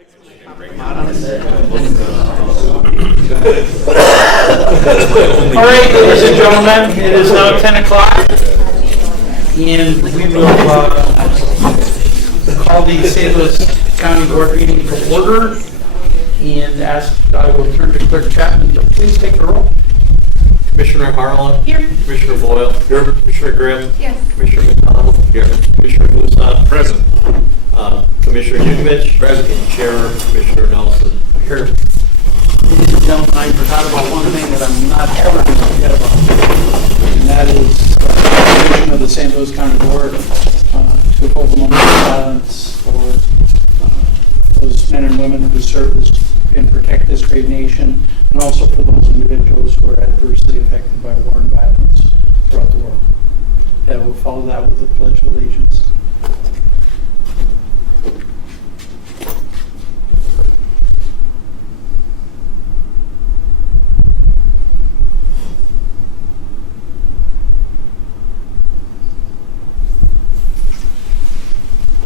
All right, ladies and gentlemen, it is now 10 o'clock, and we will call the St. Louis County Board meeting to order, and I will turn to Clerk Chapman to please take the roll. Commissioner Harlan. Here. Commissioner Boyle. Here. Commissioner Grimm. Yes. Commissioner McDonald. Here. Commissioner Musa. Present. Commissioner Yukovich. Present. And Chair Commissioner Nelson. Here. Ladies and gentlemen, I forgot about one thing that I'm not ever going to forget about, and that is the creation of the St. Louis County Board to uphold the moment of silence for those men and women who serve this and protect this great nation, and also for those individuals who are adversely affected by war and violence throughout the world. And we'll follow that with the Pledge of Allegiance.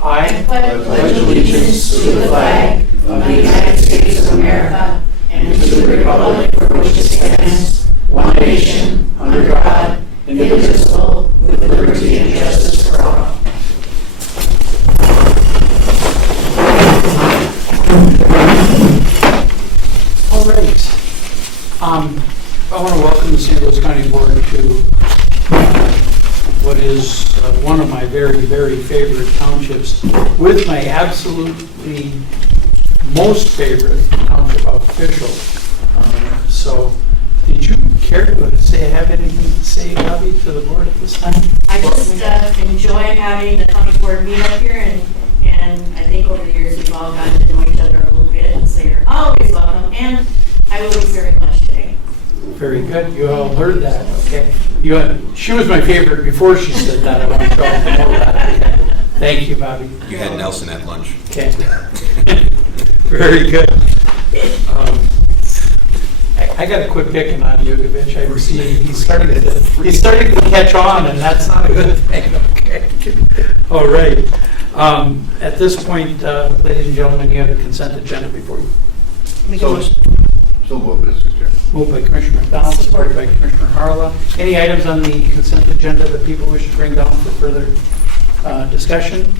I pledge allegiance to the flag of the United States of America and to the republic for which it stands, one nation, under God, indivisible, with liberty and justice for all. All right. I want to welcome the St. Louis County Board to what is one of my very, very favorite townships, with my absolutely most favorite township official. So, did you care to have anything to say, Bobby, to the board at this time? I just enjoy having the county board meet up here, and I think over the years we've all gotten to know each other a little bit, and so you're always welcome, and I will be serving lunch today. Very good. You all heard that, okay? She was my favorite before she said that. I want you all to know that. Okay. Thank you, Bobby. You had Nelson at lunch. Okay. Very good. I got to quit picking on Yukovich. I see he's starting to catch on, and that's not a good thing. Okay. All right. At this point, ladies and gentlemen, you have the consent agenda before you. So moved, Mr. Chairman. Moved by Commissioner McDonald, supported by Commissioner Harla. Any items on the consent agenda that people wish to bring down for further discussion?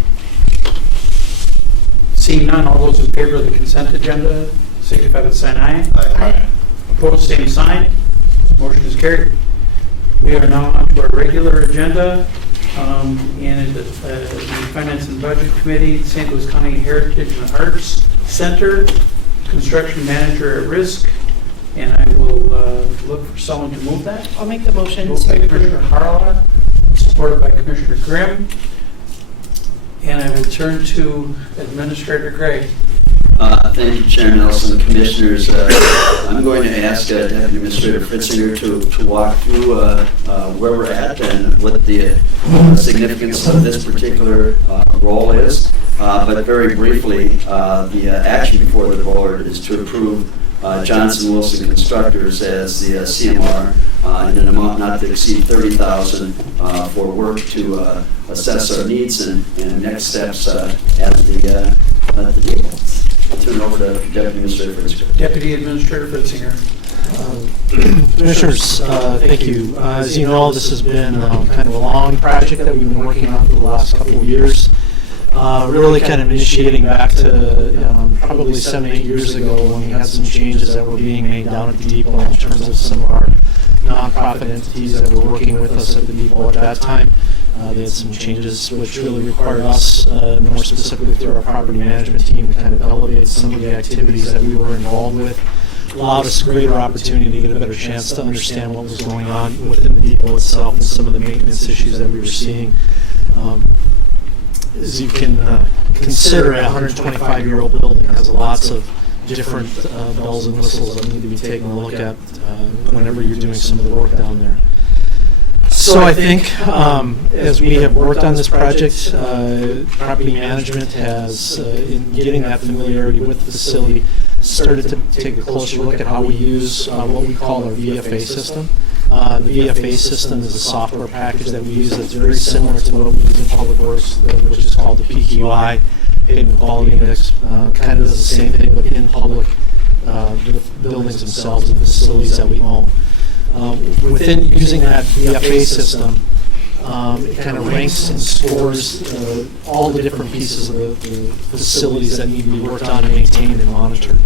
Seeing none, all those in favor of the consent agenda, signify by saying aye. Aye. Opposed, same sign. Motion is carried. We are now on to our regular agenda. And the Finance and Budget Committee, St. Louis County Heritage and Arts Center, construction manager at risk. And I will look for someone to move that. I'll make the motion. Moved by Commissioner Harla, supported by Commissioner Grimm. And I will turn to Administrator Gray. Thank you, Chair Nelson, Commissioners. I'm going to ask Deputy Administrator Fritzinger to walk through where we're at and what the significance of this particular role is. But very briefly, the action before the board is to approve Johnson Wilson Constructors as the CMR in an amount not to exceed $30,000 for work to assess our needs and next steps at the table. I'll turn it over to Deputy Administrator Fritzinger. Deputy Administrator Fritzinger. Commissioners, thank you. As you know, this has been kind of a long project that we've been working on for the last couple of years. Really kind of initiating back to probably 7-8 years ago when we had some changes that were being made down at the depot in terms of some of our nonprofit entities that were working with us at the depot at that time. They had some changes which really required us, more specifically through our property management team, to kind of elevate some of the activities that we were involved with. Allowed us a greater opportunity to get a better chance to understand what was going on within the depot itself and some of the maintenance issues that we were seeing. As you can consider, a 125-year-old building has lots of different bells and whistles that need to be taken a look at whenever you're doing some of the work down there. So I think as we have worked on this project, property management has, in getting that familiarity with the facility, started to take a closer look at how we use what we call our VFA system. The VFA system is a software package that we use that's very similar to what we use in Public Works, which is called the PQI. pavement quality index, kind of does the same thing, but in public, the buildings themselves and facilities that we own. Within using that VFA system, it kind of ranks and scores all the different pieces of the facilities that need to be worked on and maintained and monitored.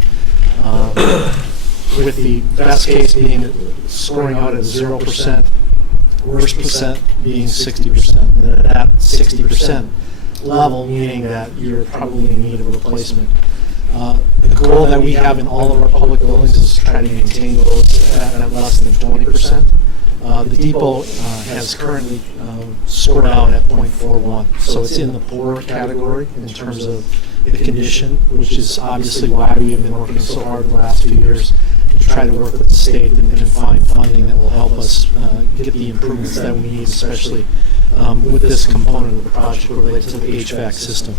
With the best case being scoring out at 0%, worst percent being 60%. And at that 60% level, meaning that you're probably in need of a replacement. The goal that we have in all of our public buildings is to try to maintain those at less than 20%. The depot has currently scored out at 0.41, so it's in the poor category in terms of the condition, which is obviously why we have been working so hard the last few years to try to work with the state and find funding that will help us get the improvements that we need, especially with this component of the project related to the HVAC system.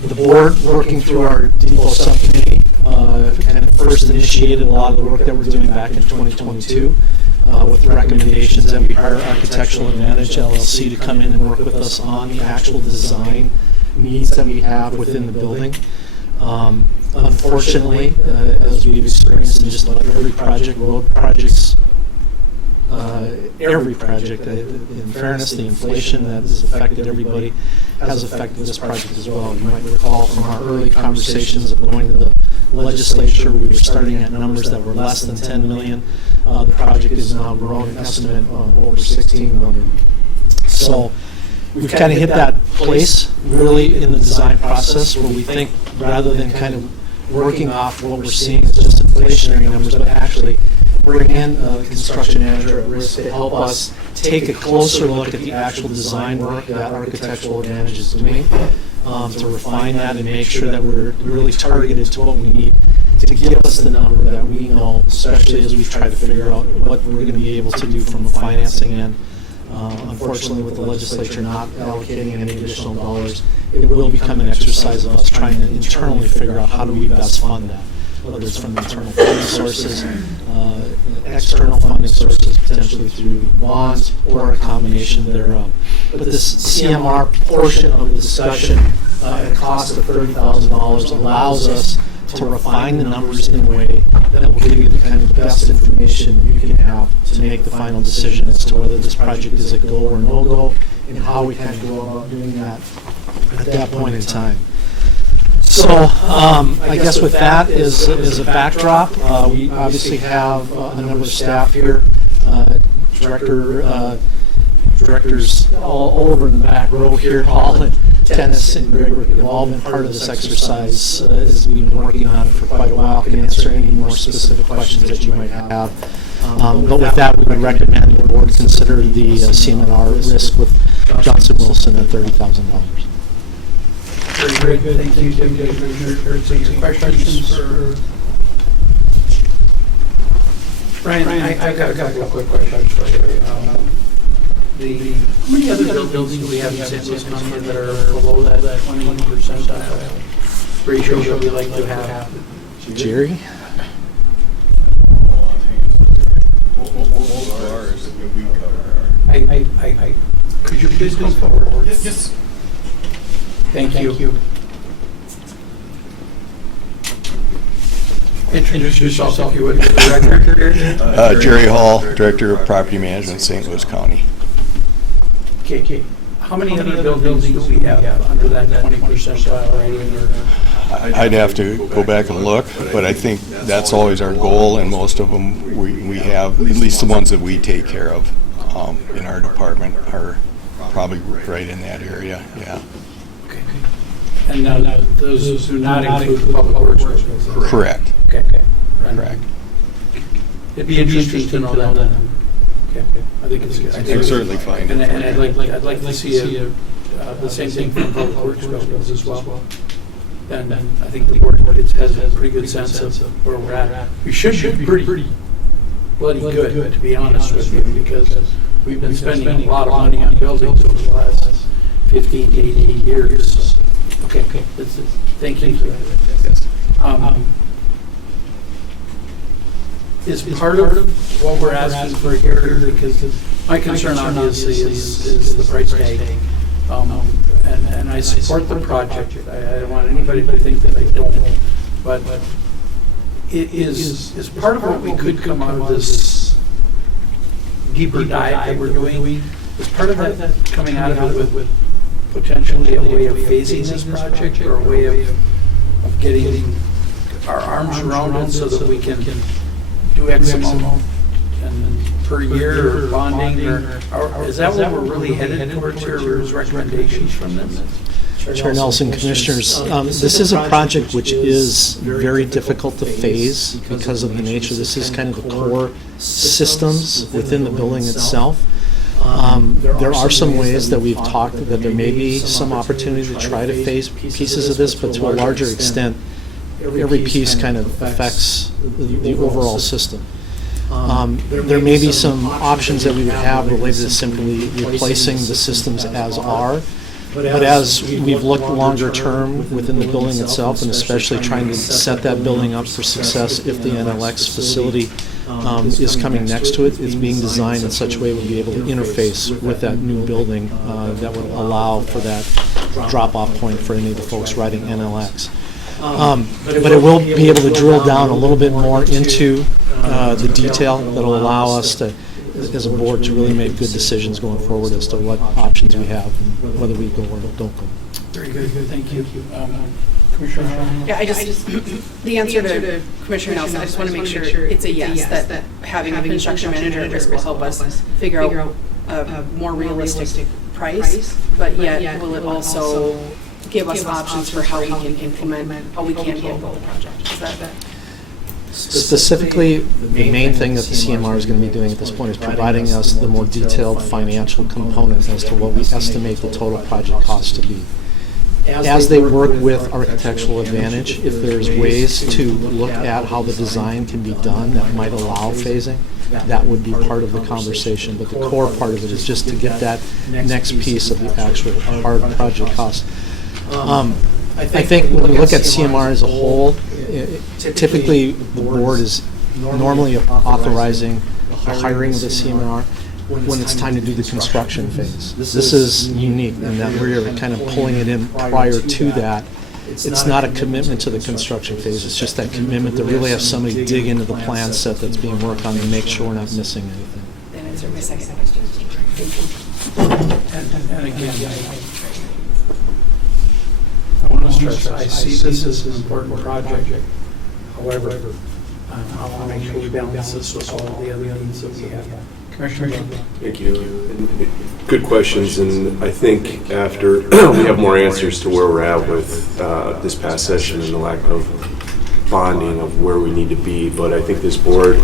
The board, working through our depot subcommittee, kind of first initiated a lot of the work that we're doing back in 2022 with recommendations that we hire Architectural Advantage LLC to come in and work with us on the actual design needs that we have within the building. Unfortunately, as we've experienced in just about every project, road projects, every project, in fairness, the inflation that has affected everybody has affected this project as well. You might recall from our early conversations of going to the legislature, we were starting at numbers that were less than 10 million. The project is now grown an estimate of over 16 million. So we've kind of hit that place really in the design process where we think rather than kind of working off what we're seeing as just inflationary numbers, but actually bring in a construction manager at risk to help us take a closer look at the actual design work that Architectural Advantage is doing, to refine that and make sure that we're really targeted to what we need to give us the number that we know, especially as we try to figure out what we're going to be able to do from a financing end. Unfortunately, with the legislature not allocating any additional dollars, it will become an exercise of us trying to internally figure out how do we best fund that, whether it's from internal funding sources, external funding sources, potentially through bonds, or a combination thereof. But this CMR portion of the discussion at a cost of $30,000 allows us to refine the numbers in a way that will give you the kind of best information you can have to make the final decision as to whether this project is a go or no-go and how we kind of go about doing that at that point in time. So I guess with that as a backdrop, we obviously have a number of staff here, directors all over in the back row here, Paul and Dennis and Greg have all been part of this exercise as we've been working on it for quite a while. Can answer any more specific questions that you might have. But with that, we would recommend the board consider the CMR risk with Johnson Wilson at $30,000. Very good, thank you, Commissioner. So your questions for Brian? I got a couple of quick questions for you. How many other buildings do we have in St. Louis County that are below that 20% ratio we like to have? Jerry? Could you please come forward? Yes. Thank you. Introduce yourself if you would. Jerry Hall, Director of Property Management, St. Louis County. Okay. How many other buildings do we have under that 20% rating? I'd have to go back and look, but I think that's always our goal, and most of them we have, at least the ones that we take care of in our department are probably right in that area, yeah. Okay. And now those do not include the public works buildings? Correct. Okay. Correct. It'd be interesting to know that number. Okay. I think it's. I can certainly find it. And I'd like to see the same thing from public works buildings as well. And I think the board has a pretty good sense of where we're at. We should be pretty bloody good, to be honest with you, because we've been spending a lot of money on buildings over the last 15 to 18 years. Okay. Thank you. Is part of what we're asking for here, because my concern obviously is the price tag. and I support the project. I don't want anybody to think that I don't, but it is part of what we could come out of this deeper dive that we're doing. Is part of that coming out of it with potentially a way of phasing this project, or a way of getting our arms around it so that we can do X amount and per year, or bonding, or is that what we're really headed towards here, or is recommendations from this? Chair Nelson, Commissioners, this is a project which is very difficult to phase because of the nature. This is kind of the core systems within the building itself. There are some ways that we've talked that there may be some opportunity to try to phase pieces of this, but to a larger extent, every piece kind of affects the overall system. There may be some options that we would have related to simply replacing the systems as are. But as we've looked longer term within the building itself, and especially trying to set that building up for success if the NLX facility is coming next to it, it's being designed in such a way we'll be able to interface with that new building that would allow for that drop-off point for any of the folks riding NLX. But it will be able to drill down a little bit more into the detail that'll allow us to, as a board, to really make good decisions going forward as to what options we have and whether we go or don't go. Very good, thank you. Commissioner Arnold? Yeah, I just, the answer to Commissioner Nelson, I just want to make sure it's a yes, that having a construction manager at risk will help us figure out a more realistic price, but yet will it also give us options for how we can implement, how we can handle the project? Is that? Specifically, the main thing that the CMR is going to be doing at this point is providing us the more detailed financial component as to what we estimate the total project cost to be. As they work with Architectural Advantage, if there's ways to look at how the design can be done that might allow phasing, that would be part of the conversation. But the core part of it is just to get that next piece of the actual hard project cost. I think when we look at CMR as a whole, typically the board is normally authorizing the hiring of the CMR when it's time to do the construction phase. This is unique in that we're kind of pulling it in prior to that. It's not a commitment to the construction phase, it's just that commitment to really have somebody dig into the plan set that's being worked on and make sure we're not missing anything. That answered my second question. And again, I want to stress, I see this as an important project. However, I want to make sure we balance this with all the other needs that we have. Commissioner Young? Thank you. And good questions, and I think after we have more answers to where we're at with this past session and the lack of bonding of where we need to be, but I think this board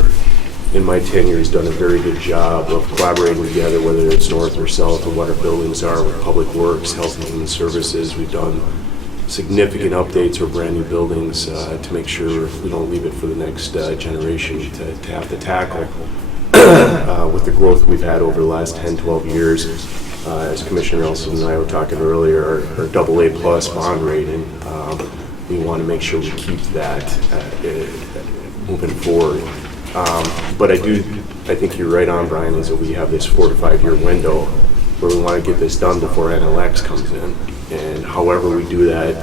in my tenure has done a very good job of collaborating together, whether it's north or south, or what our buildings are with Public Works, Health and Human Services. We've done significant updates or brand new buildings to make sure we don't leave it for the next generation to have to tackle. With the growth we've had over the last 10, 12 years, as Commissioner Nelson and I were talking earlier, our AA plus bond rating, we want to make sure we keep that moving forward. But I think you're right on, Brian, is that we have this 4 to 5 year window where we want to get this done before NLX comes in. And however we do that,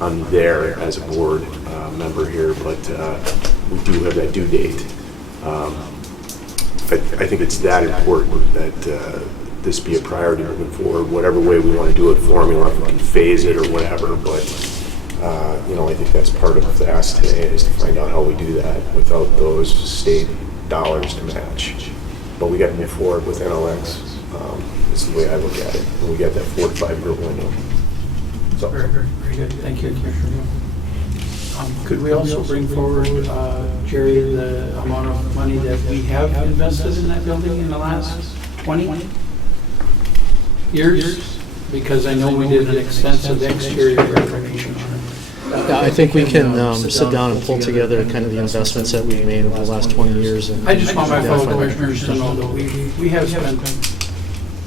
I'm there as a board member here, but we do have that due date. I think it's that important that this be a priority moving forward, whatever way we want to do it, formula, if we can phase it or whatever, but I think that's part of the ask today, is to find out how we do that without those state dollars to match. But we got to move forward with NLX. Is the way I look at it. And we got that 4 to 5 year window. So. Very good. Thank you, Commissioner. Could we also bring forward, Jerry, the amount of money that we have invested in that building in the last 20 years? Because I know we did an extensive exterior renovation on it. Yeah, I think we can sit down and pull together kind of the investments that we've made over the last 20 years. And I just want my fellow commissioners to know that we have spent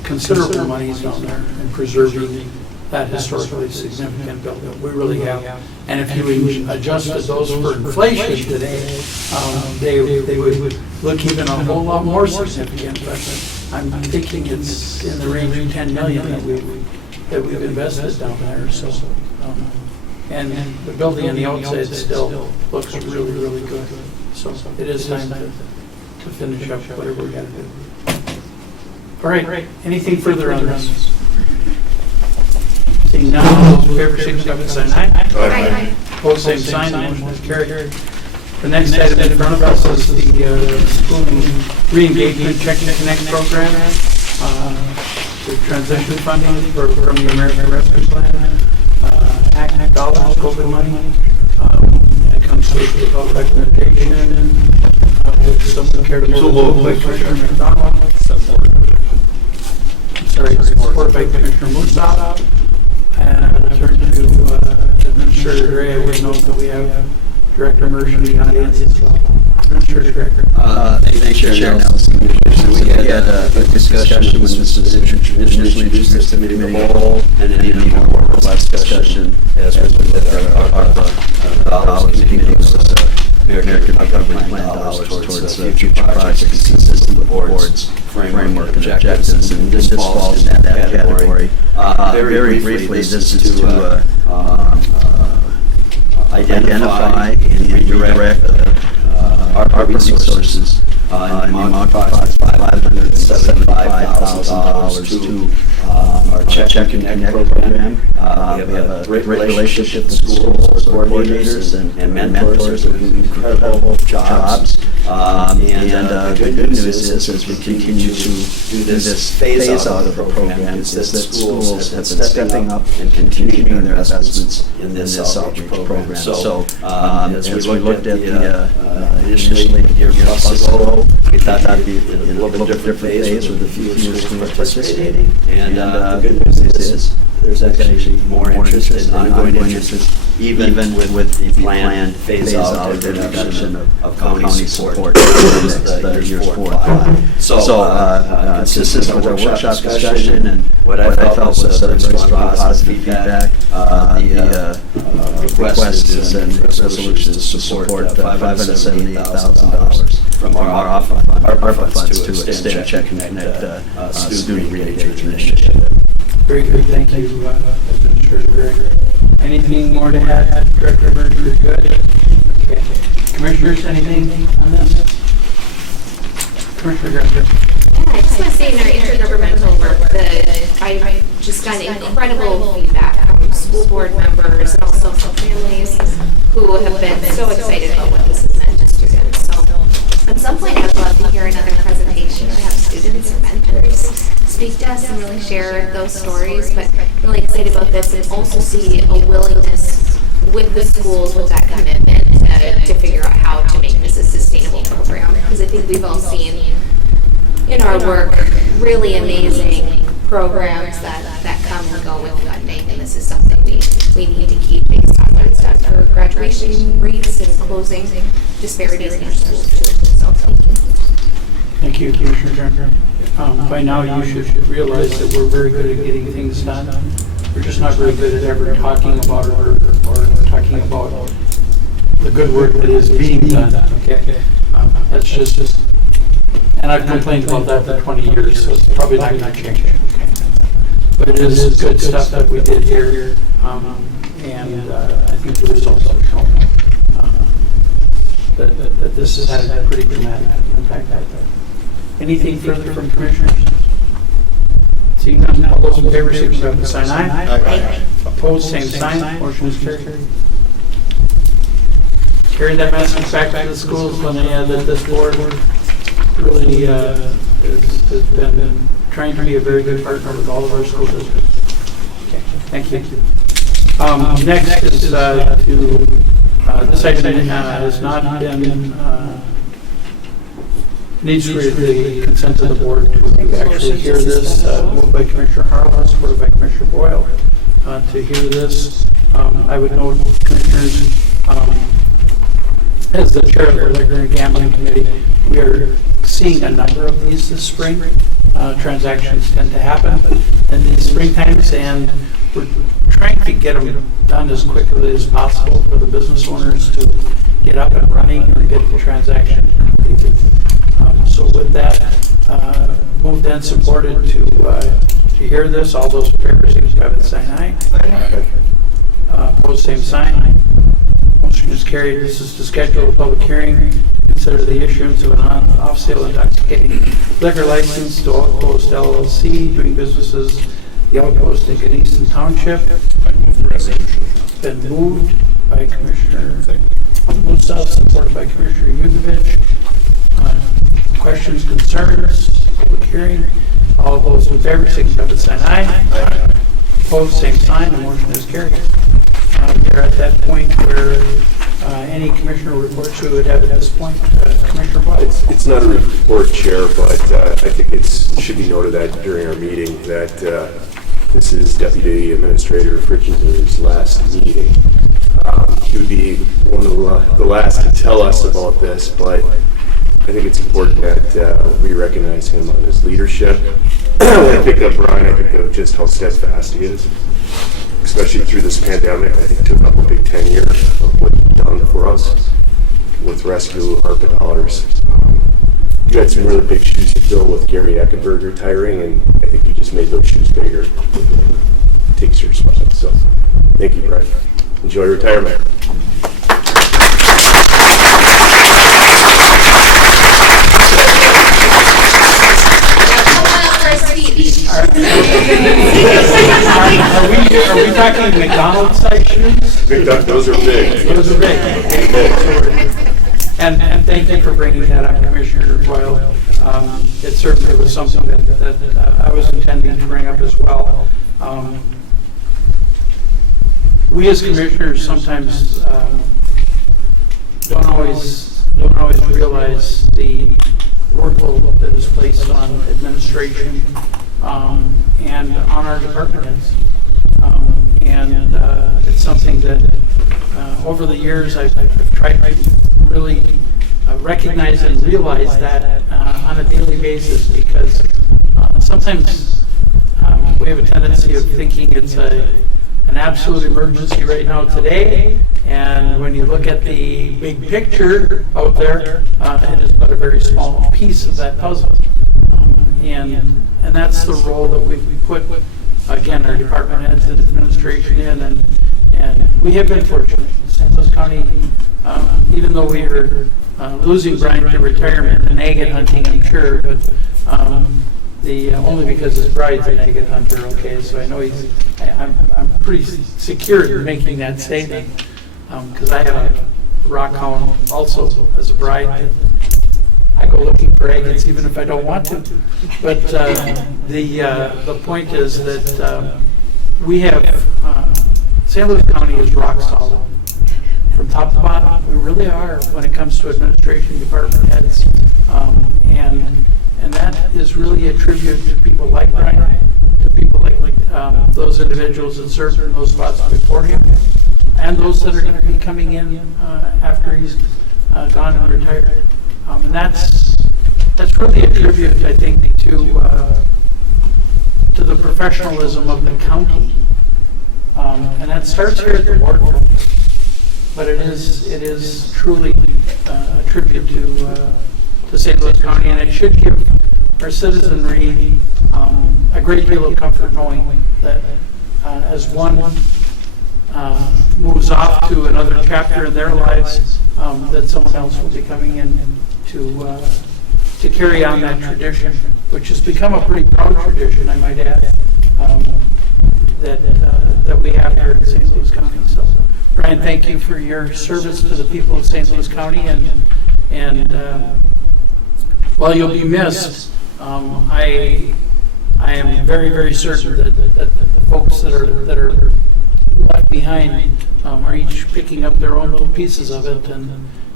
considerable monies down there in preserving that historically significant building. We really have. And if you adjusted those for inflation today, they would look even a whole lot more significant. But I'm thinking it's in the range of 10 million that we that we've invested down there, so. And the building on the outside still looks really, really good. So it is time to finish up whatever we got to do. All right, anything further on this? Seeing none, all those in favor, signify by saying aye. Aye. Opposed, same sign, the motion is carried. The next item in front of us is the school re-engagement Check and Connect program. The transition funding from the American Rescue Plan. ACT dollars, COVID money. It comes with a recommendation, which someone care to move by Commissioner McDonald. Sorry, supported by Commissioner Musab. And I will turn to Administrator Gray. I would note that we have Director Mercer in the audience as well. Administrator Director. Thank you, Chair Nelson. We had a discussion when this was initially introduced to committee of the whole, and then even more robust discussion as we looked at our dollars committee was American Recovery Plan dollars towards future projects consistent with the board's framework and objectives, and this falls in that category. Very briefly, this is to identify and redirect our resources in the amount of approximately $575,000 to our Check and Connect program. We have a great relationship with schools, coordinators, and mentors who do incredible jobs. And the good news is, as we continue to do this phase out of the program, is that schools have been stepping up and continuing their investments in this outreach program. So as we looked at the initially year plus ago, we thought that'd be in a little bit different phase with a few schools participating. And the good news is there's actually more interest and ongoing interest, even with the planned phase out and introduction of county support in years 4 and 5. So consistent with our workshop discussion and what I felt was very strong positive feedback, the request is and resolution to support $578,000 from our ARPA funds to extend Check and Connect student re-engagement initiative. Very good, thank you, Administrator Gray. Anything more to add, Director Mercer? Good. Okay. Commissioners, anything on this? Commissioner Gray. Yeah, I just want to say in our intergovernmental work that I've just gotten incredible feedback from school board members and also from families who have been so excited about what this has meant to students. So at some point I'd love to hear another presentation or have students or mentors speak to us and really share those stories, but really excited about this and also see a willingness with the schools with that commitment to figure out how to make this a sustainable program, because I think we've all seen in our work really amazing programs that come and go with funding, and this is something we need to keep based on what it's done for graduation rates and closing disparities in our schools too. So thank you. Thank you, Commissioner Gray. By now you should realize that we're very good at getting things done. We're just not very good at ever talking about it or talking about the good work that is being done, okay? That's just, and I've complained about that for 20 years, so it's probably not going to change. Okay? But it is good stuff that we did here, and I think the results have shown that this has had a pretty dramatic impact out there. Anything further from commissioners? Seeing none, all those in favor, signify by saying aye. Aye. Opposed, same sign. Motion is carried. Carry that message back to the schools when they that this board really has been trying to be a very good partner with all of our school districts. Okay, thank you. Next is this item has not been needs the consent of the board to actually hear this. Moved by Commissioner Harlan, supported by Commissioner Boyle. To hear this, I would note, Commissioners, as the chair of the Liquor and Gambling Committee, we are seeing a number of these this spring. Transactions tend to happen in these spring times, and we're trying to get them done as quickly as possible for the business owners to get up and running or get the transaction completed. So with that, moved and supported to to hear this. All those in favor, signify by saying aye. Opposed, same sign. Motion is carried. This is to schedule a public hearing to consider the issuance of an off-sale intoxicating liquor license to Outpost LLC, doing businesses the Outpost in Genesee Township. I move the resolution. It's been moved by Commissioner Musa, supported by Commissioner Yudovich. Questions, concerns, public hearing. All those in favor, signify by saying aye. Opposed, same sign. The motion is carried. We're at that point where any commissioner reports we would have at this point. Commissioner Boyle. It's not a report, Chair, but I think it should be noted that during our meeting that this is Deputy Administrator Fritchinger's last meeting. He would be one of the last to tell us about this, but I think it's important that we recognize him on his leadership. When I picked up Brian, I picked up just how steadfast he is, especially through this pandemic. I think it took up a big 10 years of what he's done for us with rescue ARPA dollars. You had some really big shoes to fill with Gary Eckenberg retiring, and I think you just made those shoes bigger. Takes your spot. So thank you, Brian. Enjoy retirement. Are we talking McDonald's size shoes? Big duck, those are big. Those are big. And thank you for bringing that up, Commissioner Boyle. It certainly was something that I was intending to bring up as well. We as commissioners sometimes don't always realize the workload that is placed on administration and on our department heads. It's something that over the years I've tried to really recognize and realize that on a daily basis, because sometimes we have a tendency of thinking it's an absolute emergency right now today, and when you look at the big picture out there, it is but a very small piece of that puzzle. And that's the role that we put, again, our department heads and administration in, and we have been fortunate. St. Louis County, even though we are losing Brian to retirement and agate hunting, I'm sure, but only because his bride's an agate hunter, okay, so I know I'm pretty secure in making that statement, because I have a rock hound also as a bride. I go looking for agates even if I don't want to. But the point is that we have, St. Louis County is rock solid. From top to bottom, we really are when it comes to administration, department heads. And that is really a tribute to people like Brian, to people like those individuals that served in those spots before him, and those that are going to be coming in after he's gone and retired. And that's really a tribute, I think, to the professionalism of the county. And that starts here at the board, but it is truly a tribute to St. Louis County, and it should give our citizenry a great deal of comfort knowing that as one moves off to another chapter in their lives, that someone else will be coming in to carry on that tradition, which has become a pretty proud tradition, I might add, that we have here in St. Louis County. So, Brian, thank you for your service to the people of St. Louis County, and while you'll be missed, I am very, very certain that the folks that are left behind are each picking up their own little pieces of it,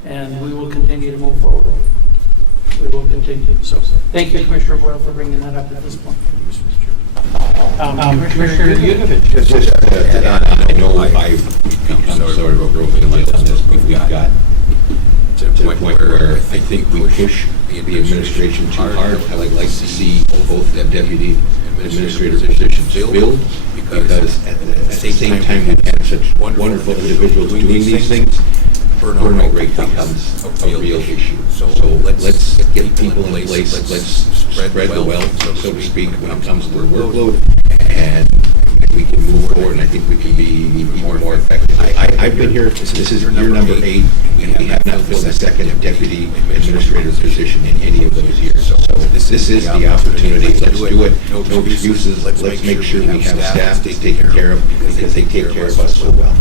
and we will continue to move forward. We will continue. So, thank you, Commissioner Boyle, for bringing that up at this point. Commissioner Yudovich. Just I know I've become sort of a broken list on this, but we've got to a point where I think we push the administration too hard. I would like to see both the deputy administrator positions filled, because at the same time we've had such wonderful individuals doing these things. burnout rate becomes a real issue. So let's get people in place, let's spread the wealth, so to speak, when it comes to the workload, and we can move forward, and I think we can be more effective. I've been here, this is year number 8, and we have not filled a second deputy administrator's position in any of those years. So this is the opportunity. Let's do it. No excuses. Let's make sure we have staff taken care of, because they take care of us so well.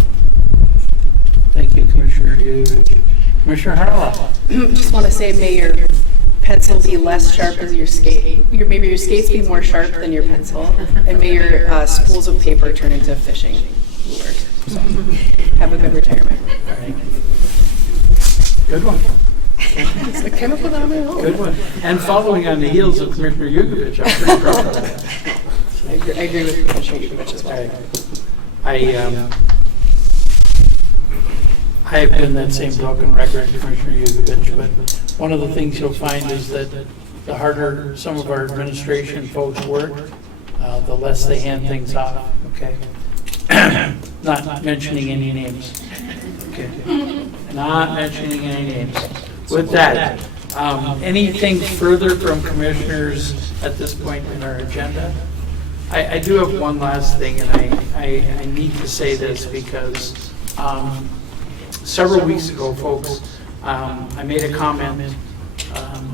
Thank you, Commissioner Yudovich. Commissioner Harlow. Just want to say, may your pencil be less sharp as your skate. Maybe your skates be more sharp than your pencil, and may your spools of paper turn into fishing lures. So, have a good retirement. Good one. I came up with that on my own. Good one. And following on the heels of Commissioner Yudovich, I'm pretty proud of that. I agree with Commissioner Yudovich as well. I've been that same broken record, Commissioner Yudovich, but one of the things you'll find is that the harder some of our administration folks work, the less they hand things off, okay? Not mentioning any names, okay? Not mentioning any names. With that, anything further from commissioners at this point in our agenda? I do have one last thing, and I need to say this because several weeks ago, folks, I made a comment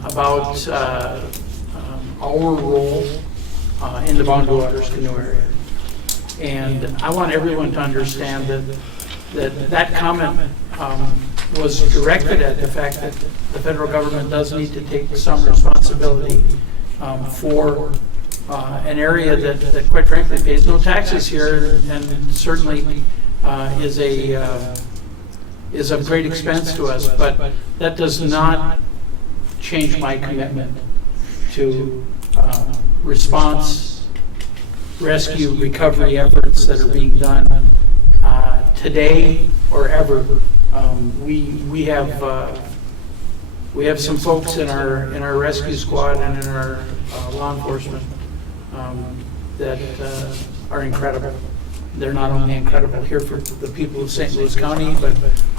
about our role in the Boundary Waters canoe area. And I want everyone to understand that comment was directed at the fact that the federal government does need to take some responsibility for an area that quite frankly pays no taxes here, and certainly is of great expense to us, but that does not change my commitment to response, rescue, recovery efforts that are being done today or ever. We have some folks in our rescue squad and in our law enforcement that are incredible. They're not only incredible here for the people of St. Louis County, but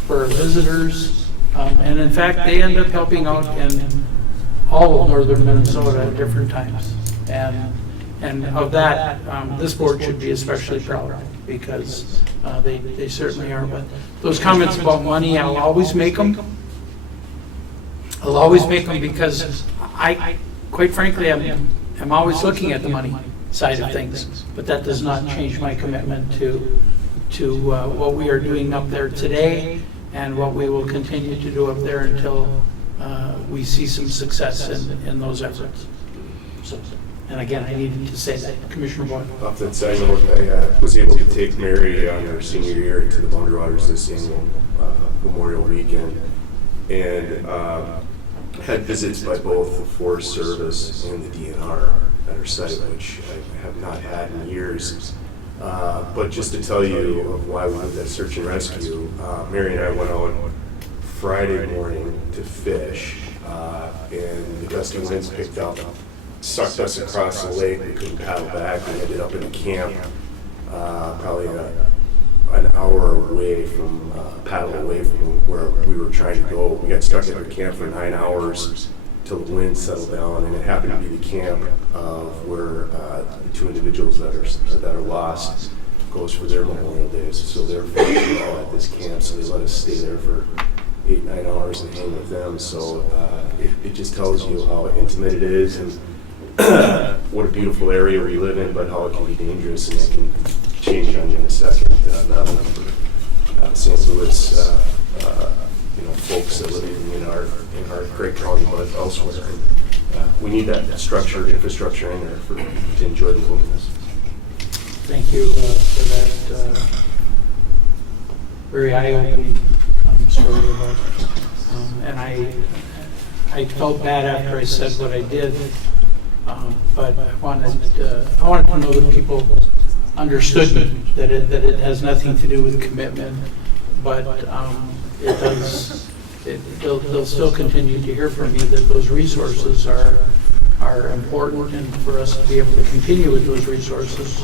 for visitors. And in fact, they end up helping out in all of northern Minnesota at different times. And of that, this board should be especially proud, because they certainly are. But those comments about money, I'll always make them. I'll always make them because I quite frankly, I'm always looking at the money side of things, but that does not change my commitment to what we are doing up there today and what we will continue to do up there until we see some success in those efforts. So, and again, I needed to say that. Commissioner Boyle. Off that side note, I was able to take Mary on her senior year to the Boundary Waters this annual Memorial Weekend, and had visits by both the Forest Service and the DNR at her site, which I have not had in years. But just to tell you of why we did that search and rescue, Mary and I went out Friday morning to fish, and the gusty winds picked up, sucked us across the lake. We couldn't paddle back. We ended up in a camp, probably an hour away from, paddle away from where we were trying to go. We got stuck at our camp for 9 hours till the wind settled down, and it happened to be the camp of where the 2 individuals that are lost goes for their Memorial Days. So they're fishing all at this camp, so they let us stay there for 8-9 hours and hang with them. So it just tells you how intimate it is, and what a beautiful area we live in, but how it can be dangerous, and it can change on you in a second. Not only for St. Louis, folks that live in our great county, but elsewhere. We need that structure, infrastructure in there to enjoy the wilderness. Thank you for that very eye-opening story about it. And I felt bad after I said what I did, but I wanted to know that people understood me, that it has nothing to do with commitment, but it does. They'll still continue to hear from me that those resources are important, and for us to be able to continue with those resources,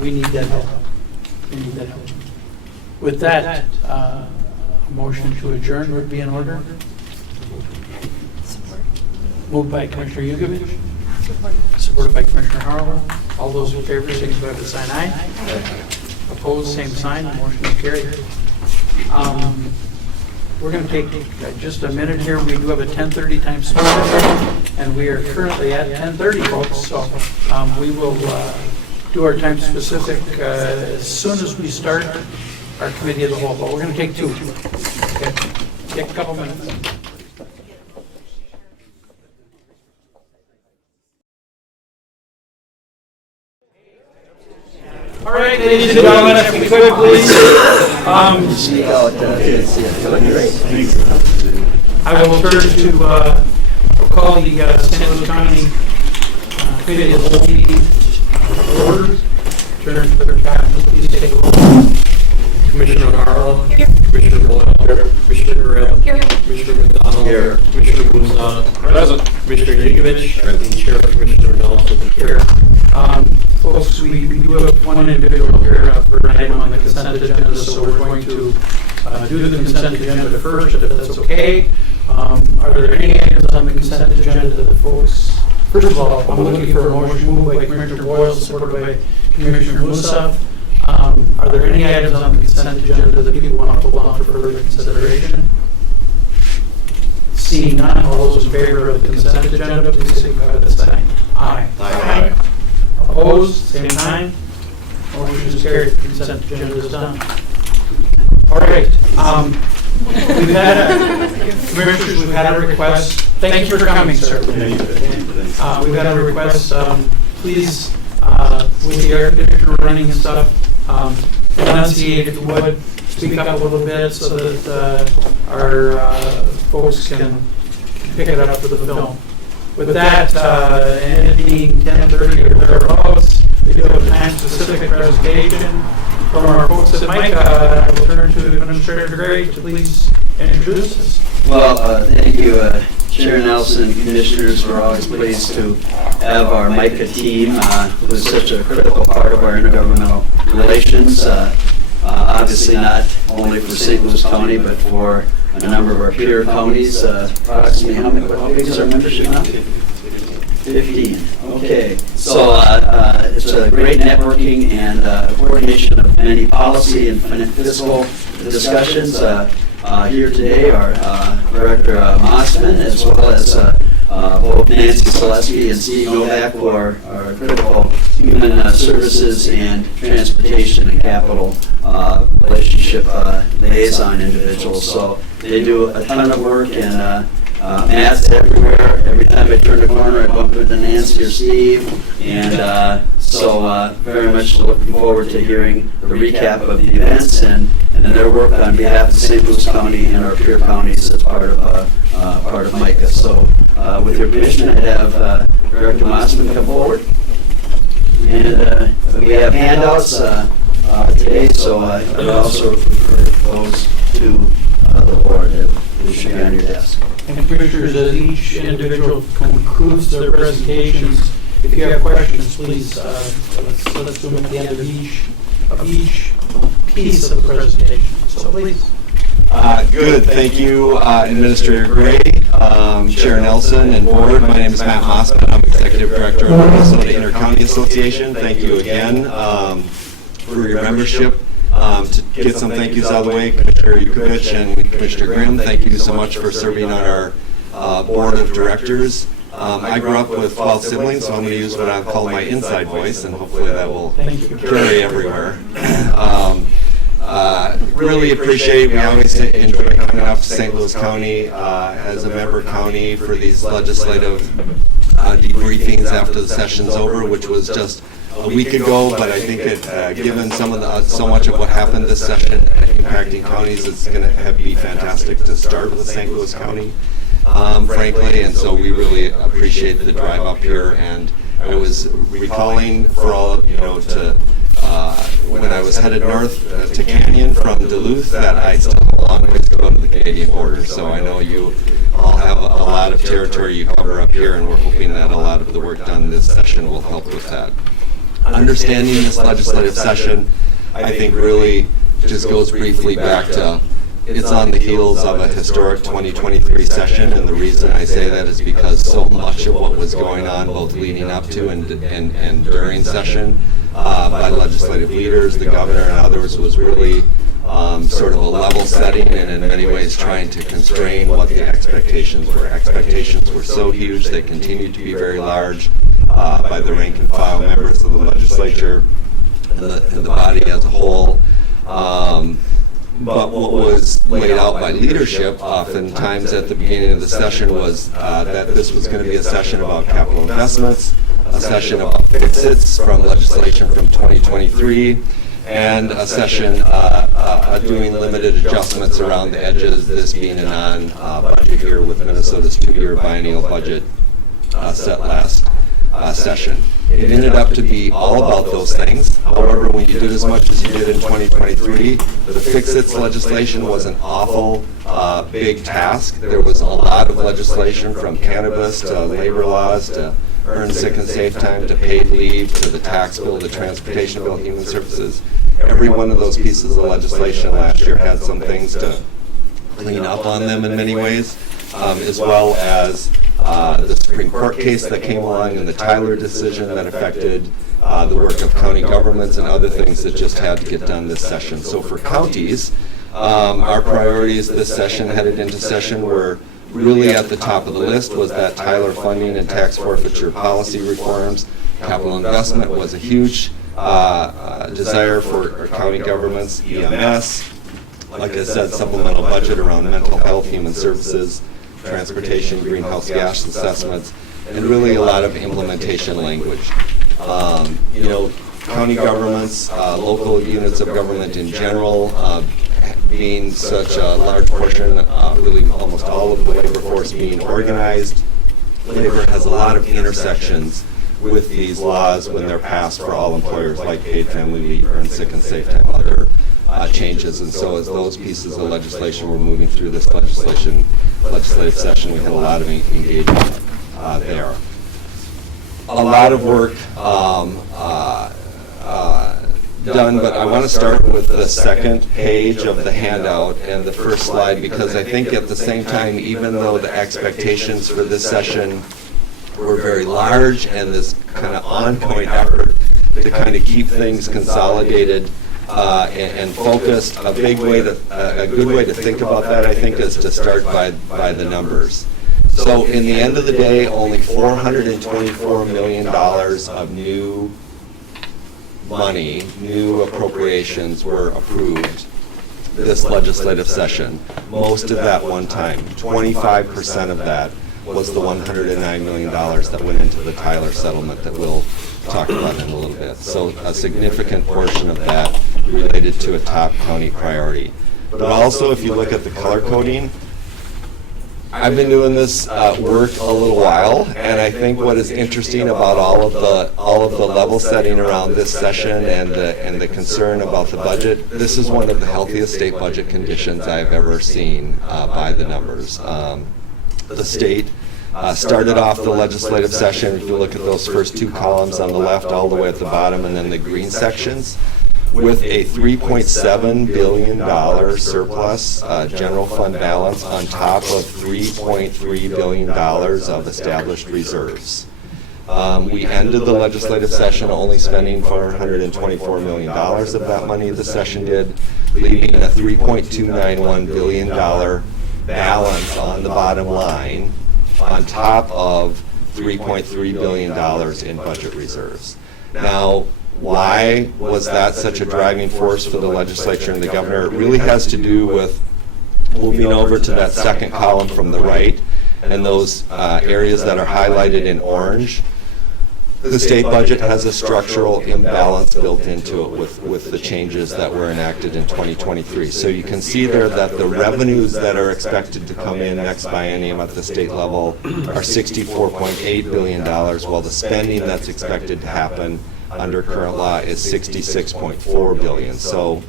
we need that help. We need that help. With that, Motion to adjourn would be in order. Moved by Commissioner Yugovich. Supported by Commissioner Harlan. All those in favor, signify by saying aye. Opposed, same sign. Motion is carried. We're going to take just a minute here. We do have a 10:30 time specific, and we are currently at 10:30, folks. So we will do our time specific as soon as we start our committee of the whole. But we're going to take two. Okay. Take a couple minutes. All right, ladies and gentlemen, if we could please. Speak out, I will turn to we'll call the St. Louis County Committee of the Whole meeting order. Turn to the captain, please take a roll. Commissioner Harlan. Commissioner Boyle. Commissioner Grimm. Commissioner McDonald. Here. Commissioner Busa. Present. Commissioner Yugovich. And Chair Commissioner Nelson. Here. Folks, we do have one individual here for an item on the consent agenda, so we're going to do the consent agenda first, if that's okay. Are there any items on the consent agenda that the folks, first of all, I'm looking for a motion moved by Commissioner Boyle, supported by Commissioner Musa. Are there any items on the consent agenda that people want to hold on for further consideration? Seeing none, all those in favor of the consent agenda, please signify by saying aye. Aye. Opposed, same sign. Motion is carried. Consent agenda is done. All right. We've had commissioners, we've had a request. Thank you for coming, sir. We've had a request. Please, with the air conditioner running and stuff, enunciate if you would. Speak up a little bit so that our folks can pick it up for the film. With that, and it being 10:30 or thereabouts, we do have a time-specific presentation from our folks at Micah. I will turn to Administrator Gray to please introduce us. Well, thank you, Chair Nelson, Commissioners. We're always pleased to have our Micah team, who's such a critical part of our intergovernmental relations. Obviously not only for St. Louis County, but for a number of our peer counties. Approximately how big is our membership now? 15. Okay. So it's a great networking and coordination of many policy and fiscal discussions. Here today are Director Mossman, as well as both Nancy Selesky and Steve Novak, who are critical human services and transportation and capital relationship liaison individuals. So they do a ton of work, and Matt's everywhere. Every time I turn the corner, I bump into Nancy or Steve, and so very much looking forward to hearing the recap of the events and then their work on behalf of St. Louis County and our peer counties as part of MICA. So with your permission, I'd have Director Mossman come forward. And we have handouts today, so I would also refer those to the board that should be on your desk. And Commissioners, as each individual concludes their presentations, if you have questions, please let's do them at the end of each piece of the presentation. So please. Good, thank you, Administrator Gray, Chair Nelson, and Board. My name is Matt Mossman. I'm Executive Director of the Minnesota Intercounty Association. Thank you again for your membership. To get some thank yous out of the way, Commissioner Yukovich and Commissioner Grimm, thank you so much for serving on our Board of Directors. I grew up with 12 siblings, so I'm going to use what I call my inside voice, and hopefully that will carry everywhere. Really appreciate, we always enjoy coming up to St. Louis County as a member county for these legislative debriefings after the session's over, which was just a week ago, but I think it, given some of so much of what happened this session impacting counties, it's going to be fantastic to start with St. Louis County, frankly, and so we really appreciate the drive up here. And I was recalling for all of to when I was headed north to Canyon from Duluth, that I still have a long ways to go to the Canadian border. So I know you all have a lot of territory you cover up here, and we're hoping that a lot of the work done this session will help with that. Understanding this legislative session, I think, really just goes briefly back to It's on the heels of a historic 2023 session, and the reason I say that is because so much of what was going on, both leading up to and during session, by legislative leaders, the governor and others, was really sort of a level setting and in many ways trying to constrain what the expectations were. Expectations were so huge, they continued to be very large by the rank and file members of the legislature and the body as a whole. But what was laid out by leadership oftentimes at the beginning of the session was that this was going to be a session about capital investments, a session about fix-its from legislation from 2023, and a session doing limited adjustments around the edges, this being a non-budget year with Minnesota's 2-year biennial budget set last session. It ended up to be all about those things. However, when you did as much as you did in 2023, the fix-its legislation was an awful big task. There was a lot of legislation, from cannabis to labor laws to earned sick and safe time to paid leave to the tax bill, the transportation bill, human services. Every one of those pieces of legislation last year had some things to clean up on them in many ways, as well as the Supreme Court case that came along and the Tyler decision that affected the work of county governments and other things that just had to get done this session. So for counties, our priorities this session, headed into session, were really at the top of the list was that Tyler funding and tax forfeiture policy reforms. Capital investment was a huge desire for county governments. EMS, like I said, supplemental budget around mental health, human services, transportation, greenhouse gas assessments, and really a lot of implementation language. County governments, local units of government in general, being such a large portion, really almost all of the labor force being organized. Labor has a lot of intersections with these laws when they're passed for all employers, like paid family leave, earned sick and safe time, other changes. And so as those pieces of legislation were moving through this legislative session, we had a lot of engagement there. A lot of work done, but I want to start with the second page of the handout and the first slide, because I think at the same time, even though the expectations for this session were very large and this kind of ongoing effort to kind of keep things consolidated and focused, a good way to think about that, I think, is to start by the numbers. So in the end of the day, only $424 million of new money, new appropriations were approved this legislative session. Most of that one time. 25% of that was the $109 million that went into the Tyler settlement that we'll talk about in a little bit. So a significant portion of that related to a top county priority. But also, if you look at the color coding, I've been doing this work a little while, and I think what is interesting about all of the level setting around this session and the concern about the budget, this is one of the healthiest state budget conditions I've ever seen by the numbers. The state started off the legislative session, if you look at those first two columns on the left all the way at the bottom, and then the green sections, with a $3.7 billion surplus general fund balance on top of $3.3 billion of established reserves. We ended the legislative session only spending $424 million of that money, the session did, leaving a $3.291 billion balance on the bottom line on top of $3.3 billion in budget reserves. Now, why was that such a driving force for the legislature and the governor? It really has to do with moving over to that second column from the right and those areas that are highlighted in orange. The state budget has a structural imbalance built into it with the changes that were enacted in 2023. So you can see there that the revenues that are expected to come in next biennium at the state level are $64.8 billion, while the spending that's expected to happen under current law is $66.4 billion. So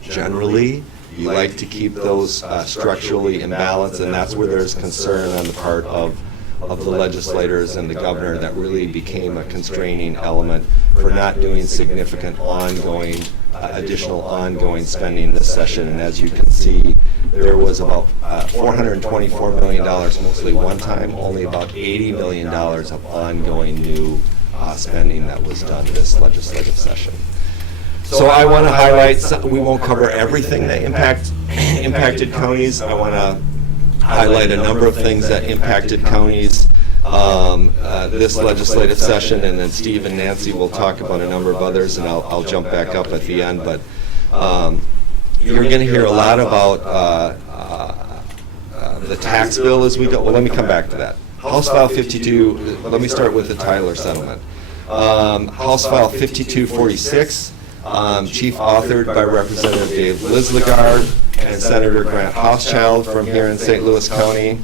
generally, you like to keep those structurally imbalanced, and that's where there's concern on the part of of the legislators and the governor that really became a constraining element for not doing significant ongoing, additional ongoing spending this session. And as you can see, there was about $424 million, mostly one time, only about $80 million of ongoing new spending that was done this legislative session. So I want to highlight, we won't cover everything that impacted counties. I want to highlight a number of things that impacted counties this legislative session, and then Steve and Nancy will talk about a number of others, and I'll jump back up at the end. But you're going to hear a lot about the tax bill as we go. Well, let me come back to that. House File 52, let me start with the Tyler settlement. House File 5246, chief authored by Representative Dave Lislegard and Senator Grant Hochschild from here in St. Louis County.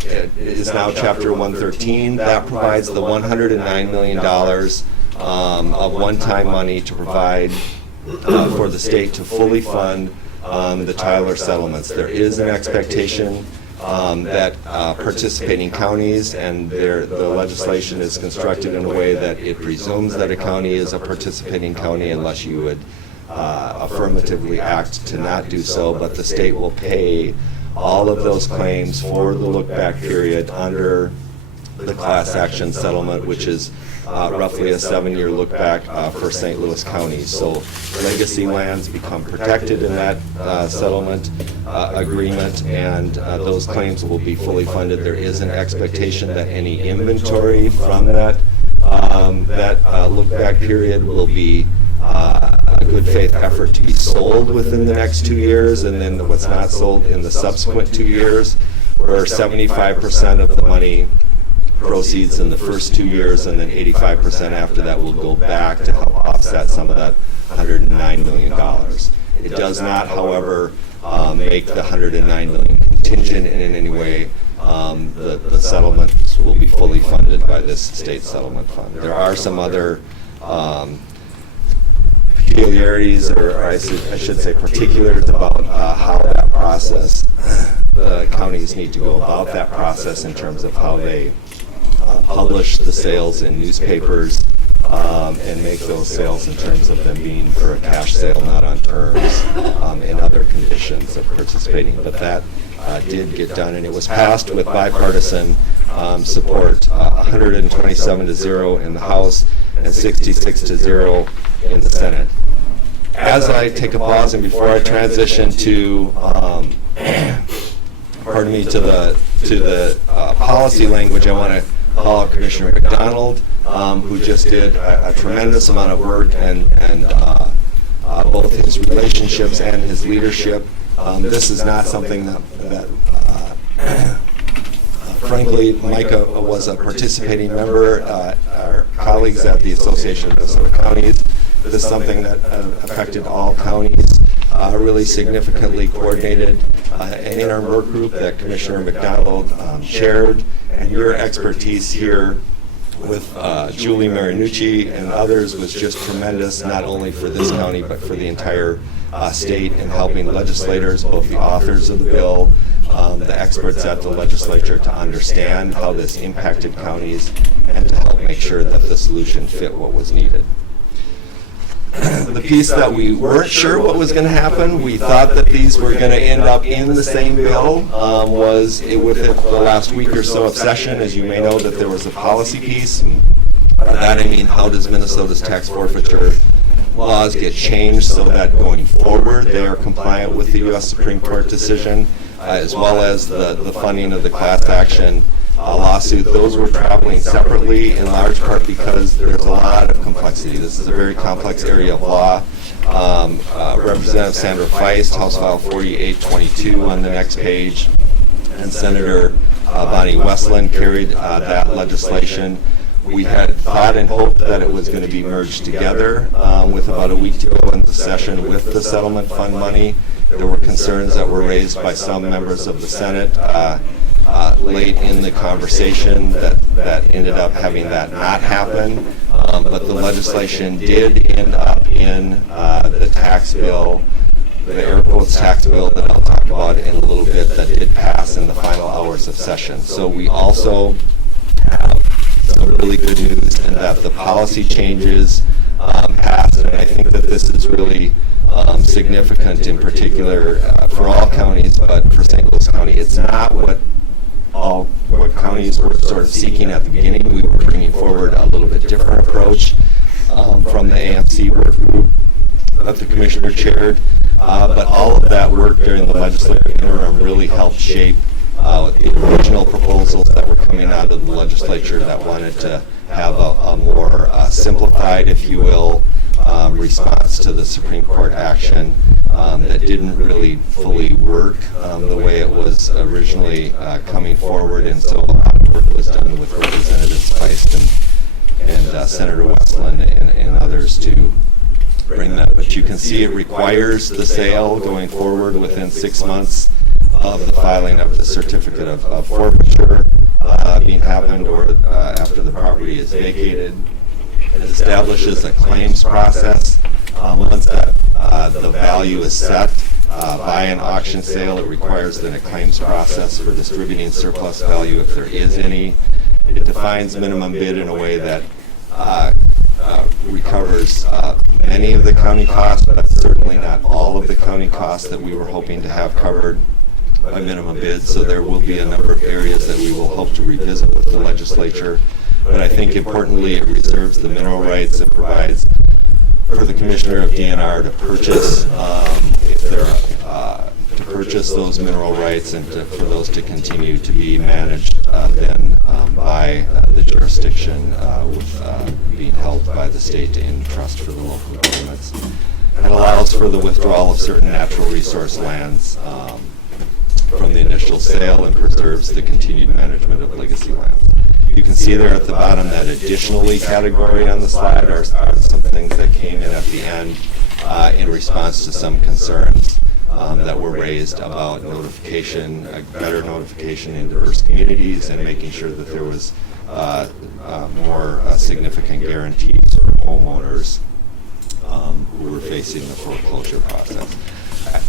It is now Chapter 113. That provides the $109 million of one-time money to provide for the state to fully fund the Tyler settlements. There is an expectation that participating counties, and the legislation is constructed in a way that it presumes that a county is a participating county unless you would affirmatively act to not do so, but the state will pay all of those claims for the look-back period under the class action settlement, which is roughly a 7-year look-back for St. Louis County. So legacy lands become protected in that settlement agreement, and those claims will be fully funded. There is an expectation that any inventory from that look-back period will be a good faith effort to be sold within the next 2 years, and then what's not sold in the subsequent 2 years, where 75% of the money proceeds in the first 2 years, and then 85% after that will go back to help offset some of that $109 million. It does not, however, make the $109 million contingent in any way. The settlements will be fully funded by this state settlement fund. There are some other peculiarities, or I should say particulars, about how that process, the counties need to go about that process in terms of how they publish the sales in newspapers and make those sales in terms of them being for a cash sale, not on terms, and other conditions of participating. But that did get done, and it was passed with bipartisan support, 127-0 in the House and 66-0 in the Senate. As I take a pause, and before I transition to pardon me, to the policy language, I want to call out Commissioner McDonald, who just did a tremendous amount of work, and both his relationships and his leadership. This is not something that frankly, Micah was a participating member, our colleagues at the Association of Minnesota Counties. This is something that affected all counties, really significantly coordinated an interim work group that Commissioner McDonald chaired, and your expertise here with Julie Marinucci and others was just tremendous, not only for this county, but for the entire state, in helping legislators, both the authors of the bill, the experts at the legislature, to understand how this impacted counties and to help make sure that the solution fit what was needed. The piece that we weren't sure what was going to happen, we thought that these were going to end up in the same bill, was within the last week or so of session. As you may know, that there was a policy piece. By that I mean, how does Minnesota's tax forfeiture laws get changed so that going forward they are compliant with the U.S. Supreme Court decision, as well as the funding of the class action lawsuit. Those were traveling separately, in large part because there's a lot of complexity. This is a very complex area of law. Representative Sandra Feist, House File 4822 on the next page, and Senator Bonnie Westland carried that legislation. We had thought and hoped that it was going to be merged together with about a week to go in the session with the settlement fund money. There were concerns that were raised by some members of the Senate late in the conversation that ended up having that not happen. But the legislation did end up in the tax bill, the air quotes tax bill that I'll talk about in a little bit that did pass in the final hours of session. So we also have some really good news in that the policy changes passed, and I think that this is really significant in particular for all counties, but for St. Louis County. It's not what counties were sort of seeking at the beginning. We were bringing forward a little bit different approach from the AMC work group that the commissioner chaired. But all of that work during the legislative interim really helped shape the original proposals that were coming out of the legislature that wanted to have a more simplified, if you will, response to the Supreme Court action that didn't really fully work the way it was originally coming forward, and so a lot of work was done with Representatives Feist and Senator Westland and others to bring that. But you can see it requires the sale going forward within 6 months of the filing of the certificate of forfeiture being happened, or after the property is vacated. It establishes a claims process. Once that the value is set by an auction sale, it requires then a claims process for distributing surplus value if there is any. It defines minimum bid in a way that recovers many of the county costs, but certainly not all of the county costs that we were hoping to have covered by minimum bid. So there will be a number of areas that we will hope to revisit with the legislature. But I think importantly, it reserves the mineral rights and provides for the Commissioner of DNR to purchase if there to purchase those mineral rights, and for those to continue to be managed then by the jurisdiction being held by the state in trust for the local governments. It allows for the withdrawal of certain natural resource lands from the initial sale and preserves the continued management of legacy lands. You can see there at the bottom that additionally category on the slide are some things that came in at the end in response to some concerns that were raised about notification, better notification in diverse communities, and making sure that there was more significant guarantees for homeowners who were facing the foreclosure process.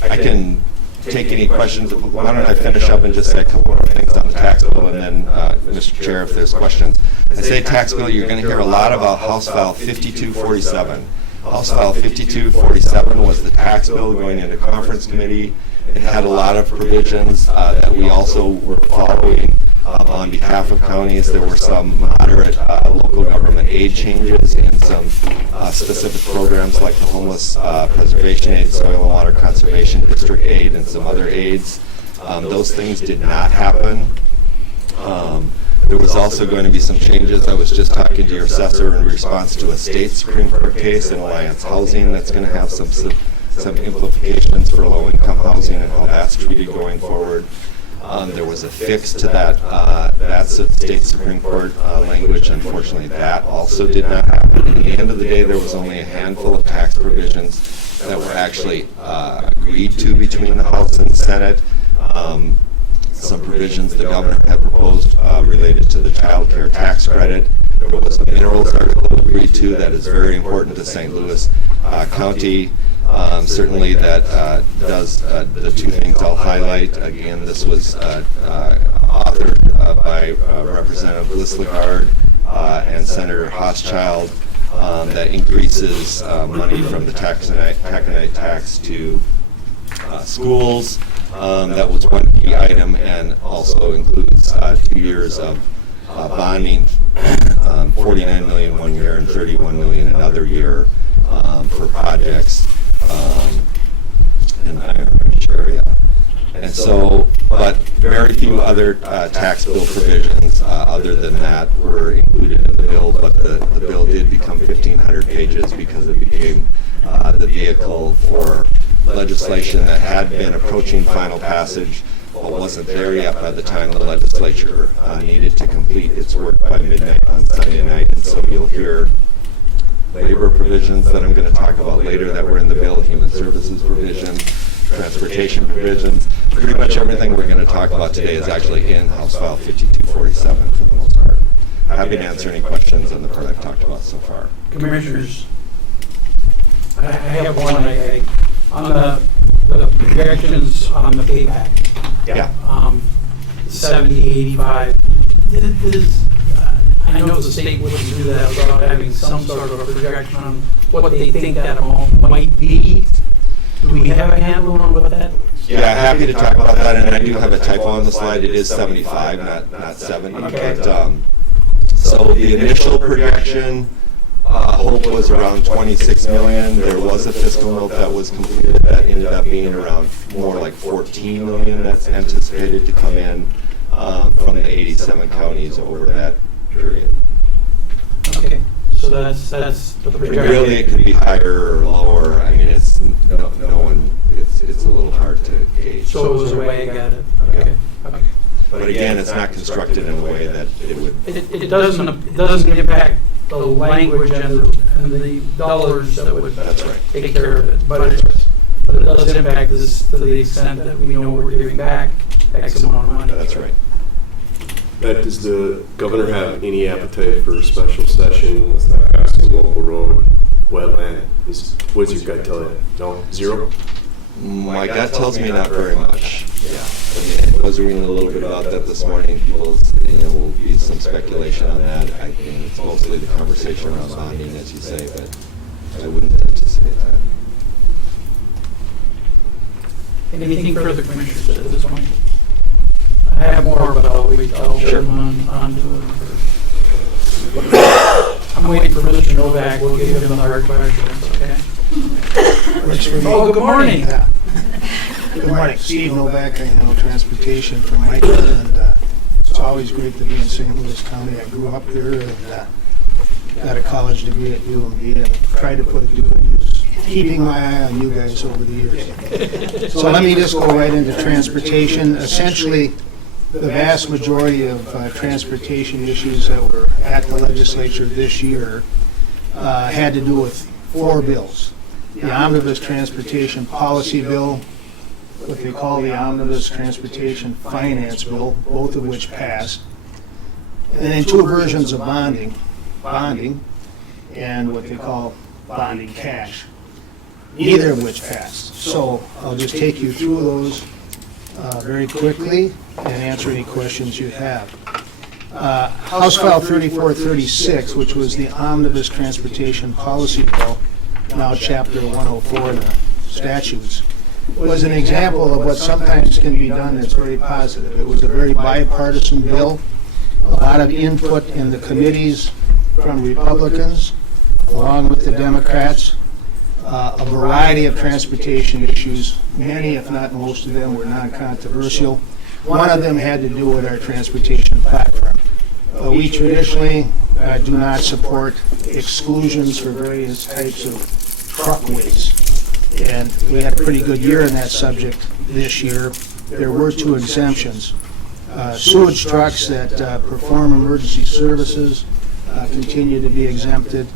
I can take any questions. Why don't I finish up and just say a couple more things on the tax bill, and then, Mr. Chair, if there's questions. I say tax bill, you're going to hear a lot about House File 5247. House File 5247 was the tax bill going into conference committee. It had a lot of provisions that we also were following on behalf of counties. There were some moderate local government aid changes in some specific programs like the Homeless Preservation Aid, Soil and Water Conservation District Aid, and some other aids. Those things did not happen. There was also going to be some changes. I was just talking to your assessor in response to a state Supreme Court case in Alliance Housing that's going to have some implications for low-income housing and how that's treated going forward. There was a fix to that state Supreme Court language. Unfortunately, that also did not happen. At the end of the day, there was only a handful of tax provisions that were actually agreed to between the House and the Senate. Some provisions the governor had proposed related to the child care tax credit. There was a minerals article agreed to that is very important to St. Louis County. Certainly that does the two things I'll highlight. Again, this was authored by Representative Lisslegard and Senator Hochschild that increases money from the taconite tax to schools. That was one key item, and also includes 2 years of bonding, 49 million 1 year and 31 million another year for projects in the Iron Range area. And so, but very few other tax bill provisions other than that were included in the bill, but the bill did become 1,500 pages because it became the vehicle for legislation that had been approaching final passage but wasn't there yet by the time the legislature needed to complete its work by midnight on Sunday night. And so you'll hear labor provisions that I'm going to talk about later that were in the bill, human services provisions, transportation provisions. Pretty much everything we're going to talk about today is actually in House File 5247 for the most part. Happy to answer any questions on the part I've talked about so far. Commissioners, I have one. On the projections on the payback, Yeah. 70, 85, I know the state wouldn't do that without having some sort of a projection on what they think that amount might be. Do we have a handle on what that? Yeah, happy to talk about that, and I do have a typo on the slide. It is 75, not 70. Okay. But, so the initial projection, hope was around 26 million. There was a fiscal note that was completed that ended up being around more like 14 million that's anticipated to come in from the 87 counties over that period. Okay, so that's the Really, projection. it could be higher or lower. I mean, it's no one. It's a little hard to gauge. So it was a way I got it. Okay. Okay. But again, it's not constructed in a way that it would. It doesn't impact the language and the dollars that would That's right. take care of it, but it does impact this to the extent that we know we're giving back X amount of money. That's right. Matt, does the governor have any appetite for a special session with not passing local road, wetland? What's your gut tell you? No? Zero? My gut tells me not very much. Yeah. I was reading a little bit about that this morning. Will be some speculation on that. I think it's mostly the conversation around bonding, as you say, but I wouldn't anticipate that. Anything further, Commissioners, at this point? I have more, but I'll wait, I'll Sure. turn on to it. I'm waiting for Mr. Novak, we'll give him the hard questions, okay? Oh, good morning. Good morning, Steve Novak, I handle transportation for Michael, and it's always great to be in St. Louis County. I grew up there and got a college degree at UMD, and tried to put a good use, keeping my eye on you guys over the years. So let me just go right into transportation. Essentially, the vast majority of transportation issues that were at the legislature this year had to do with 4 bills. The Omnibus Transportation Policy Bill, what they call the Omnibus Transportation Finance Bill, both of which passed, and then 2 versions of bonding, and what they call bonding cash, neither of which passed. So I'll just take you through those very quickly and answer any questions you have. House File 3436, which was the Omnibus Transportation Policy Bill, now Chapter 104 in the statutes, was an example of what sometimes can be done that's very positive. It was a very bipartisan bill, a lot of input in the committees from Republicans, along with the Democrats, a variety of transportation issues. Many, if not most of them, were non-controversial. One of them had to do with our transportation platform. We traditionally do not support exclusions for various types of truckways. And we had a pretty good year in that subject this year. There were 2 exemptions. Sewage trucks that perform emergency services continue to be exempted.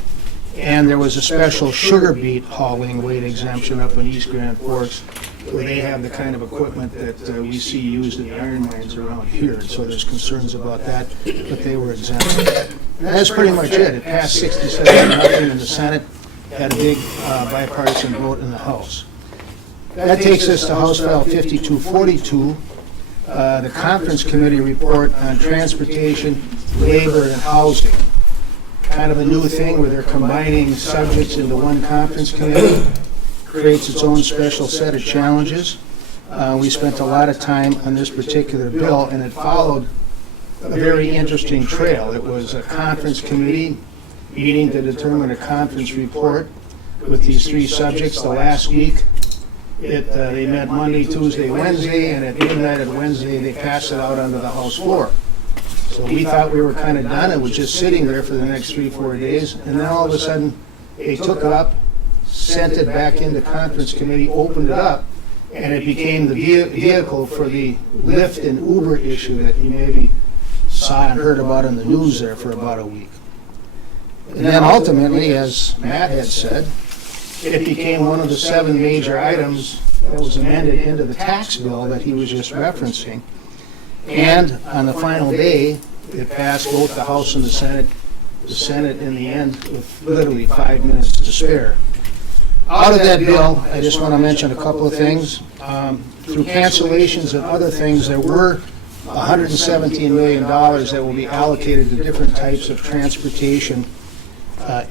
And there was a special sugar beet hauling weight exemption up in East Grand Forks, where they have the kind of equipment that we see used in the iron mines around here. So there's concerns about that, but they were exempted. And that's pretty much it. It passed 67-0 in the Senate, had a big bipartisan vote in the House. That takes us to House File 5242, the Conference Committee report on transportation, labor, and housing. Kind of a new thing where they're combining subjects into one conference committee. Creates its own special set of challenges. We spent a lot of time on this particular bill, and it followed a very interesting trail. It was a conference committee meeting to determine a conference report with these 3 subjects. The last week, they met Monday, Tuesday, Wednesday, and at midnight of Wednesday, they passed it out onto the House floor. So we thought we were kind of done. It was just sitting there for the next 3-4 days, and then all of a sudden, they took it up, sent it back into conference committee, opened it up, and it became the vehicle for the Lyft and Uber issue that you maybe saw and heard about in the news there for about a week. And then ultimately, as Matt had said, it became one of the 7 major items that was amended into the tax bill that he was just referencing. And on the final day, it passed both the House and the Senate in the end with literally 5 minutes to spare. Out of that bill, I just want to mention a couple of things. Through cancellations and other things, there were $117 million that will be allocated to different types of transportation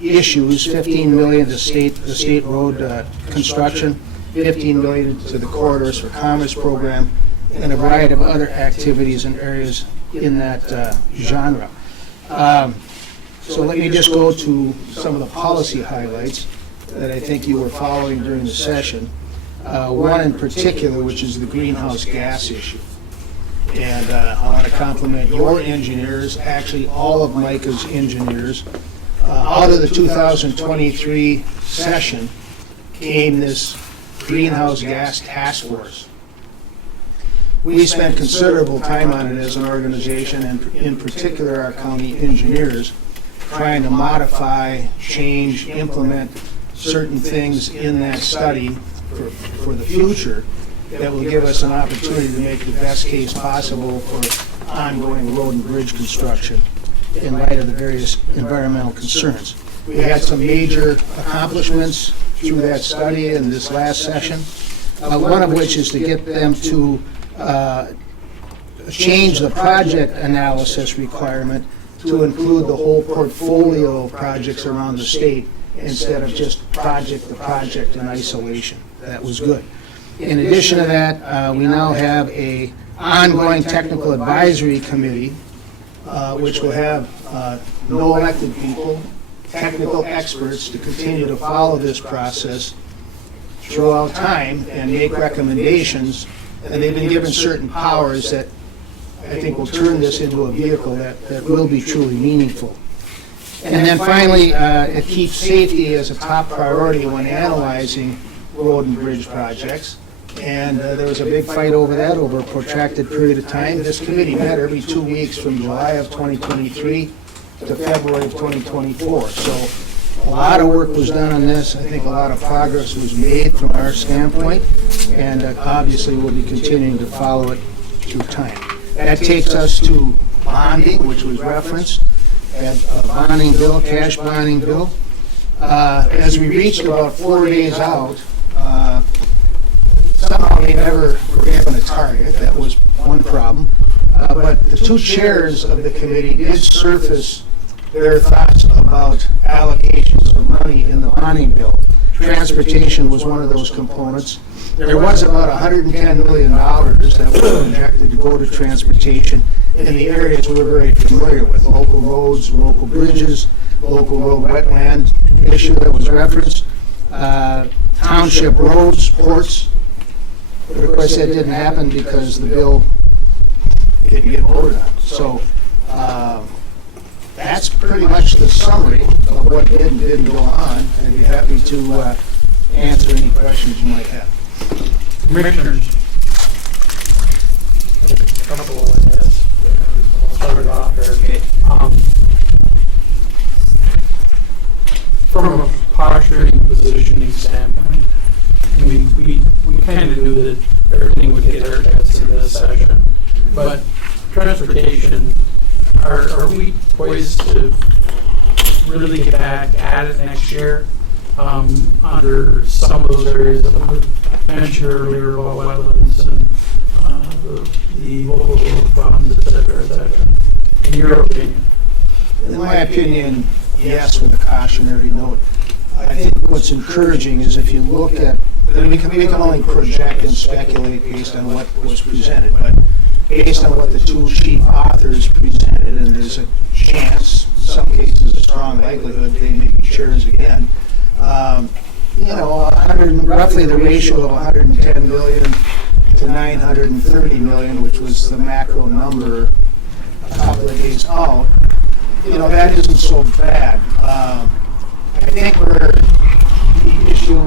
issues. $15 million to the state road construction, $15 million to the Corridors for Commerce program, and a variety of other activities and areas in that genre. So let me just go to some of the policy highlights that I think you were following during the session. One in particular, which is the greenhouse gas issue. And I want to compliment your engineers, actually all of MICA's engineers. Out of the 2023 session came this greenhouse gas task force. We spent considerable time on it as an organization, and in particular our county engineers, trying to modify, change, implement certain things in that study for the future that will give us an opportunity to make the best case possible for ongoing road and bridge construction in light of the various environmental concerns. We had some major accomplishments through that study in this last session, one of which is to get them to change the project analysis requirement to include the whole portfolio of projects around the state instead of just project to project in isolation. That was good. In addition to that, we now have an ongoing technical advisory committee, which will have no elected people, technical experts to continue to follow this process throughout time and make recommendations. And they've been given certain powers that I think will turn this into a vehicle that will be truly meaningful. And then finally, it keeps safety as a top priority when analyzing road and bridge projects. And there was a big fight over that over a protracted period of time. This committee met every 2 weeks from July of 2023 to February of 2024. So a lot of work was done on this. I think a lot of progress was made from our standpoint, and obviously we'll be continuing to follow it through time. That takes us to bonding, which was referenced, a bonding bill, cash bonding bill. As we reached about 4 days out, somehow they never were given a target. That was one problem. But the two chairs of the committee did surface their thoughts about allocations of money in the bonding bill. Transportation was one of those components. There was about $110 million that was projected to go to transportation in the areas we're very familiar with: local roads, local bridges, local road wetland issue that was referenced, township roads, ports. But of course that didn't happen because the bill didn't get voted on. So that's pretty much the summary of what did and didn't go on. I'd be happy to answer any questions you might have. Commissioners. A couple of this. I'll start it off there. From a posturing, positioning standpoint, we kind of knew that everything would get haircuts in this session. But transportation, are we poised to really get back at it next year under some of those areas that were mentioned earlier about wetlands and the local road funds, et cetera, in your opinion? In my opinion, yes, with a cautionary note. I think what's encouraging is if you look at, we can only project and speculate based on what was presented, but based on what the two chief authors presented, and there's a chance, in some cases a strong likelihood, they may be chairs again. Roughly the ratio of 110 million to 930 million, which was the macro number a couple of days out, that isn't so bad. I think where the issue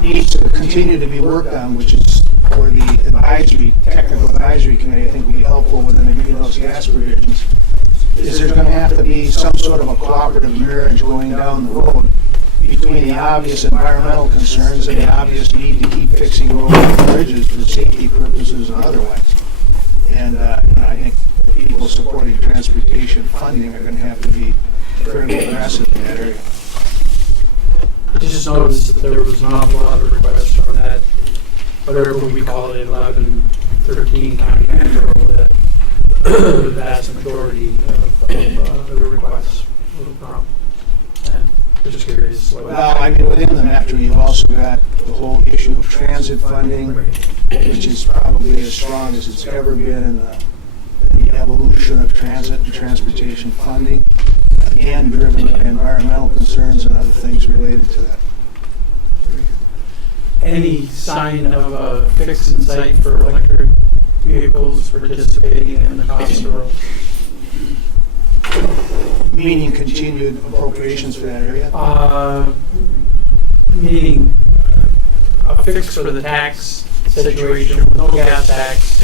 needs to continue to be worked on, which is for the technical advisory committee, I think will be helpful within the greenhouse gas provisions, is there's going to have to be some sort of a cooperative marriage going down the road between the obvious environmental concerns and the obvious need to keep fixing roads and bridges for safety purposes and otherwise. And I think the people supporting transportation funding are going to have to be fairly aggressive in that area. just noticed that there was an awful lot of requests from that, whatever we call it, 11, 13 county control, that the vast majority of the requests were from. And I'm just curious. Well, I mean, within the metro, you've also got the whole issue of transit funding, which is probably as strong as it's ever been in the evolution of transit and transportation funding, again, driven by environmental concerns and other things related to that. Any sign of a fix in sight for electric vehicles participating in the cost of Meaning continued appropriations for that area? meaning a fix for the tax situation with no gas tax.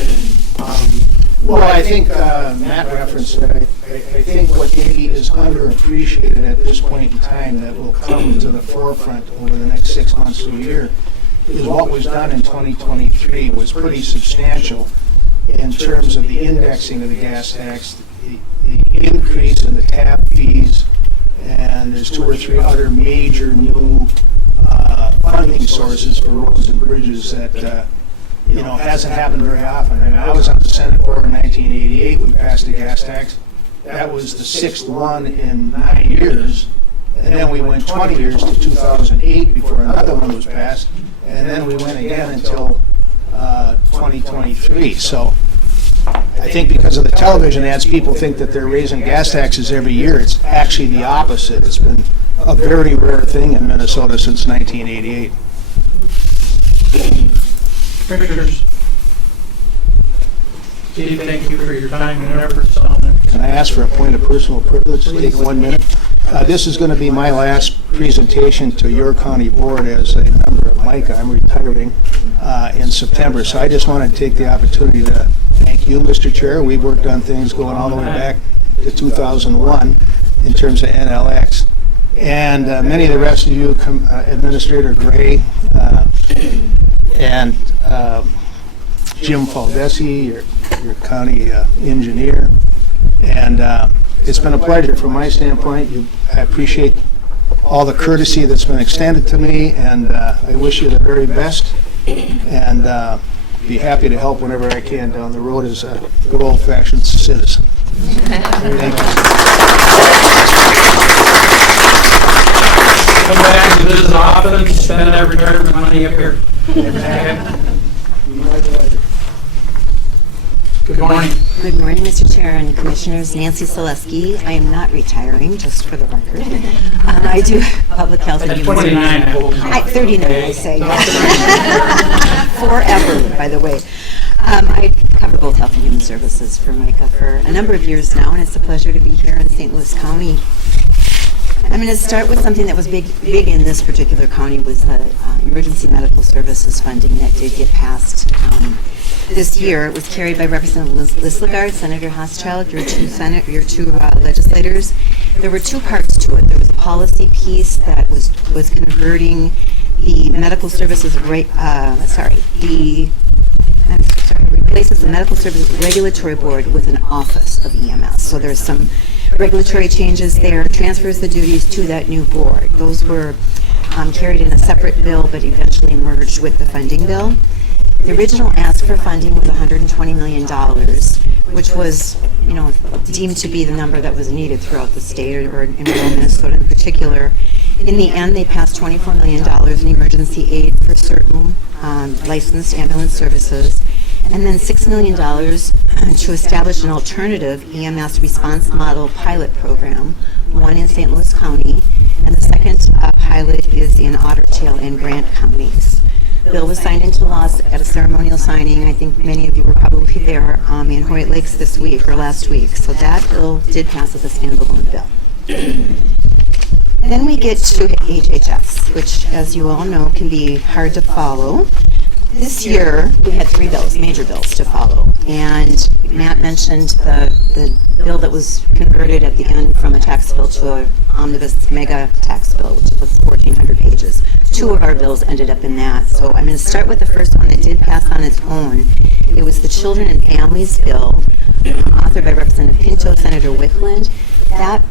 Well, I think Matt referenced that. I think what maybe is underappreciated at this point in time that will come to the forefront over the next 6 months to a year is what was done in 2023 was pretty substantial in terms of the indexing of the gas tax, the increase in the tab fees, and there's 2 or 3 other major new funding sources for roads and bridges that hasn't happened very often. I mean, I was on the Senate board in 1988. We passed a gas tax. That was the 6th one in 9 years. And then we went 20 years to 2008 before another one was passed. And then we went again until 2023. So I think because of the television ads, people think that they're raising gas taxes every year. It's actually the opposite. It's been a very rare thing in Minnesota since 1988. Commissioners, Steve, thank you for your time and efforts on it. Can I ask for a point of personal privilege? Take 1 minute. This is going to be my last presentation to your county board as a member of MICA. I'm retiring in September, so I just want to take the opportunity to thank you, Mr. Chair. We've worked on things going all the way back to 2001 in terms of NLX. And many of the rest of you, Administrator Gray and Jim Faldesi, your county engineer. And it's been a pleasure from my standpoint. I appreciate all the courtesy that's been extended to me, and I wish you the very best, and be happy to help whenever I can down the road as a good old-fashioned citizen. Thank you. Come back to visit often, spend that retirement money up here. Good morning. Good morning, Mr. Chair and Commissioners. Nancy Selesky. I am not retiring, just for the record. I do public health and human services. 29, I hope. 39, I say. Forever, by the way. I cover both health and human services for MICA for a number of years now, and it's a pleasure to be here in St. Louis County. I'm going to start with something that was big in this particular county, was the emergency medical services funding that did get passed this year. It was carried by Representative Liz Lagarde, Senator Hochschild, your two legislators. There were 2 parts to it. There was a policy piece that was converting the medical services replaces the Medical Services Regulatory Board with an office of EMS. So there's some regulatory changes there, transfers the duties to that new board. Those were carried in a separate bill, but eventually merged with the funding bill. The original ask for funding was $120 million, which was, deemed to be the number that was needed throughout the state, or in rural Minnesota in particular. In the end, they passed $24 million in emergency aid for certain licensed ambulance services, and then $6 million to establish an alternative EMS response model pilot program, one in St. Louis County, and the second pilot is in Otter Tail and Grant counties. The bill was signed into law at a ceremonial signing. I think many of you were probably there in Hoyt Lakes this week or last week. So that bill did pass as a standalone bill. And then we get to HHS, which, as you all know, can be hard to follow. This year, we had 3 bills, major bills to follow. And Matt mentioned the bill that was converted at the end from a tax bill to an omnibus mega tax bill, which was 1,400 pages. 2 of our bills ended up in that. So I'm going to start with the first one that did pass on its own. It was the Children and Families Bill, authored by Representative Pinto, Senator Wickland. That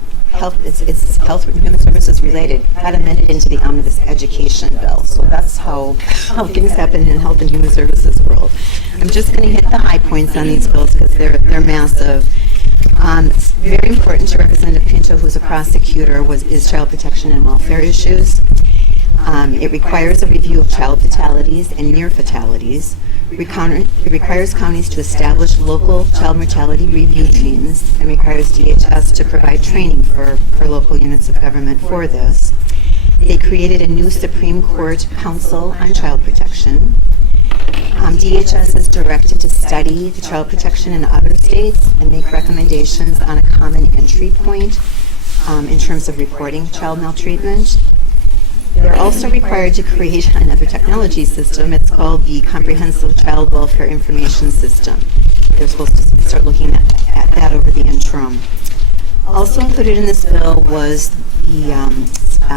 it's Health and Human Services related, got amended into the Omnibus Education Bill. So that's how things happen in Health and Human Services world. I'm just going to hit the high points on these bills because they're massive. It's very important to Representative Pinto, who's a prosecutor, is child protection and welfare issues. It requires a review of child fatalities and near fatalities. It requires counties to establish local child mortality review teams and requires DHS to provide training for local units of government for this. They created a new Supreme Court Council on Child Protection. DHS is directed to study the child protection in other states and make recommendations on a common entry point in terms of reporting child maltreatment. They're also required to create another technology system. It's called the Comprehensive Child Welfare Information System. They're supposed to start looking at that over the interim. Also included in this bill was the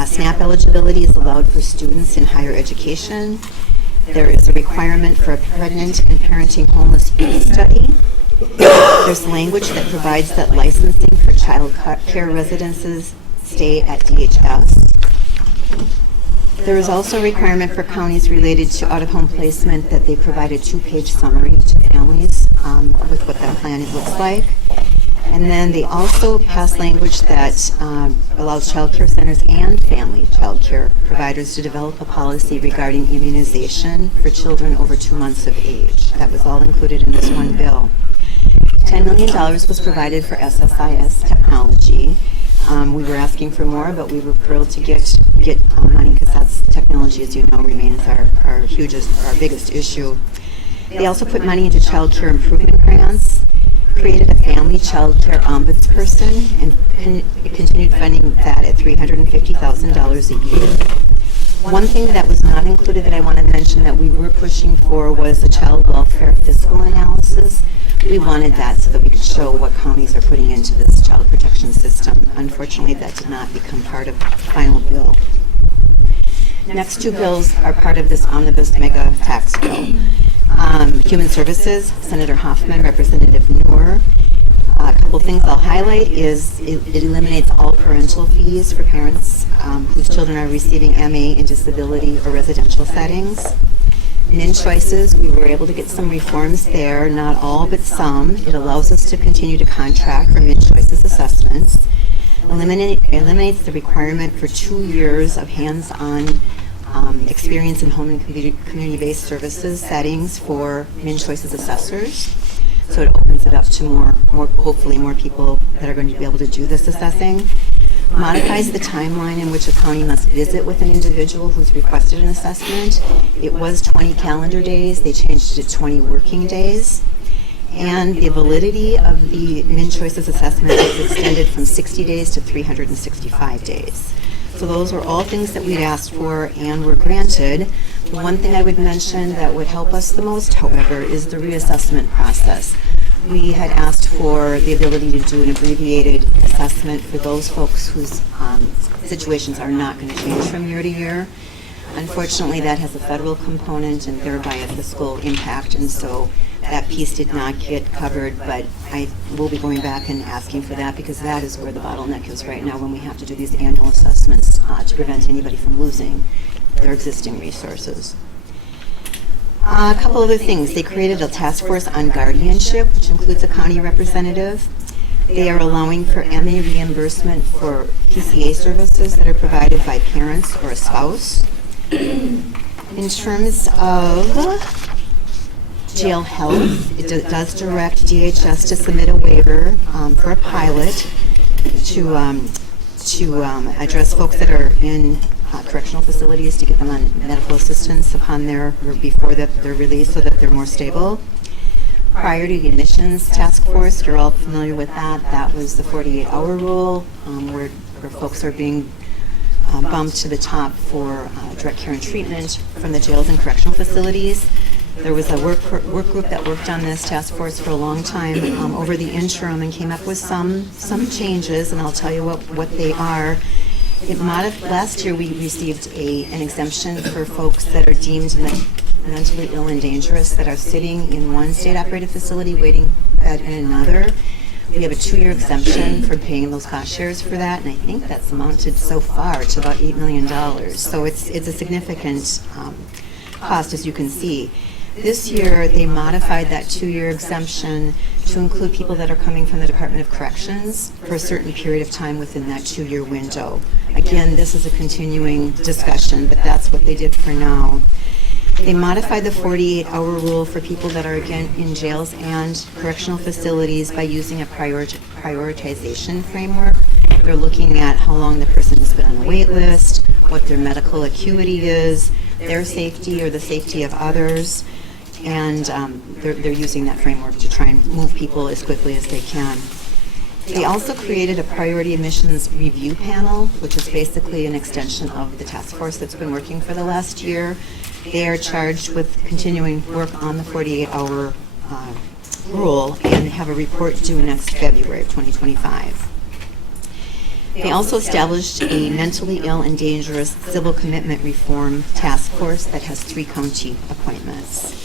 SNAP eligibility is allowed for students in higher education. There is a requirement for a pregnant and parenting homeless youth study. There's language that provides that licensing for child care residences stay at DHS. There is also a requirement for counties related to out-of-home placement that they provide a 2-page summary to families with what that plan looks like. And then they also passed language that allows child care centers and family child care providers to develop a policy regarding immunization for children over 2 months of age. That was all included in this one bill. $10 million was provided for SSIS technology. We were asking for more, but we were thrilled to get money because that's technology, as you know, remains our biggest issue. They also put money into child care improvement grants, created a family child care ombudsperson, and continued funding that at $350,000 a year. One thing that was not included that I want to mention that we were pushing for was a child welfare fiscal analysis. We wanted that so that we could show what counties are putting into this child protection system. Unfortunately, that did not become part of the final bill. Next 2 bills are part of this omnibus mega tax bill. Human Services, Senator Hoffman, Representative Noor. A couple things I'll highlight is it eliminates all parental fees for parents whose children are receiving MA in disability or residential settings. MIN choices, we were able to get some reforms there, not all but some. It allows us to continue to contract for MIN choices assessments. Eliminates the requirement for 2 years of hands-on experience in home and community-based services settings for MIN choices assessors. So it opens it up to hopefully more people that are going to be able to do this assessing. Modifies the timeline in which a county must visit with an individual who's requested an assessment. It was 20 calendar days. They changed it to 20 working days. And the validity of the MIN choices assessment is extended from 60 days to 365 days. So those were all things that we'd asked for and were granted. The one thing I would mention that would help us the most, however, is the reassessment process. We had asked for the ability to do an abbreviated assessment for those folks whose situations are not going to change from year to year. Unfortunately, that has a federal component and thereby a fiscal impact, and so that piece did not get covered, but I will be going back and asking for that because that is where the bottleneck is right now when we have to do these annual assessments to prevent anybody from losing their existing resources. A couple other things. They created a task force on guardianship, which includes a county representative. They are allowing for MA reimbursement for PCA services that are provided by parents or a spouse. In terms of jail health, it does direct DHS to submit a waiver for a pilot to address folks that are in correctional facilities to get them on medical assistance upon before they're released so that they're more stable. Prior to the admissions task force, you're all familiar with that. That was the 48-hour rule where folks are being bumped to the top for direct care and treatment from the jails and correctional facilities. There was a work group that worked on this task force for a long time over the interim and came up with some changes, and I'll tell you what they are. Last year we received an exemption for folks that are deemed mentally ill and dangerous that are sitting in one state-operated facility waiting bed in another. We have a 2-year exemption for paying those cost shares for that, and I think that's amounted so far to about $8 million. So it's a significant cost, as you can see. This year, they modified that 2-year exemption to include people that are coming from the Department of Corrections for a certain period of time within that 2-year window. Again, this is a continuing discussion, but that's what they did for now. They modified the 48-hour rule for people that are, again, in jails and correctional facilities by using a prioritization framework. They're looking at how long the person has been on the wait list, what their medical acuity is, their safety or the safety of others, and they're using that framework to try and move people as quickly as they can. They also created a priority admissions review panel, which is basically an extension of the task force that's been working for the last year. They are charged with continuing work on the 48-hour rule and have a report due next February of 2025. They also established a mentally ill and dangerous civil commitment reform task force that has 3 county appointments.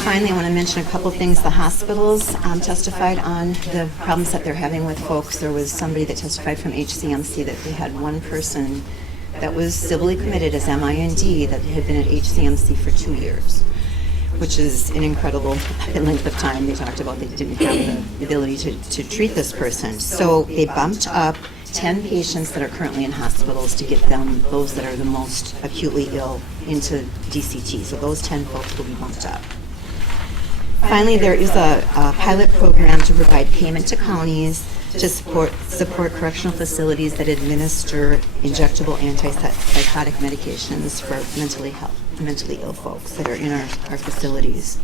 Finally, I want to mention a couple things. The hospitals testified on the problems that they're having with folks. There was somebody that testified from HCMC that they had one person that was civilly committed as MIND that had been at HCMC for 2 years, which is an incredible length of time. They talked about they didn't have the ability to treat this person. So they bumped up 10 patients that are currently in hospitals to get them, those that are the most acutely ill, into DCT. So those 10 folks will be bumped up. Finally, there is a pilot program to provide payment to counties to support correctional facilities that administer injectable antipsychotic medications for mentally ill folks that are in our facilities.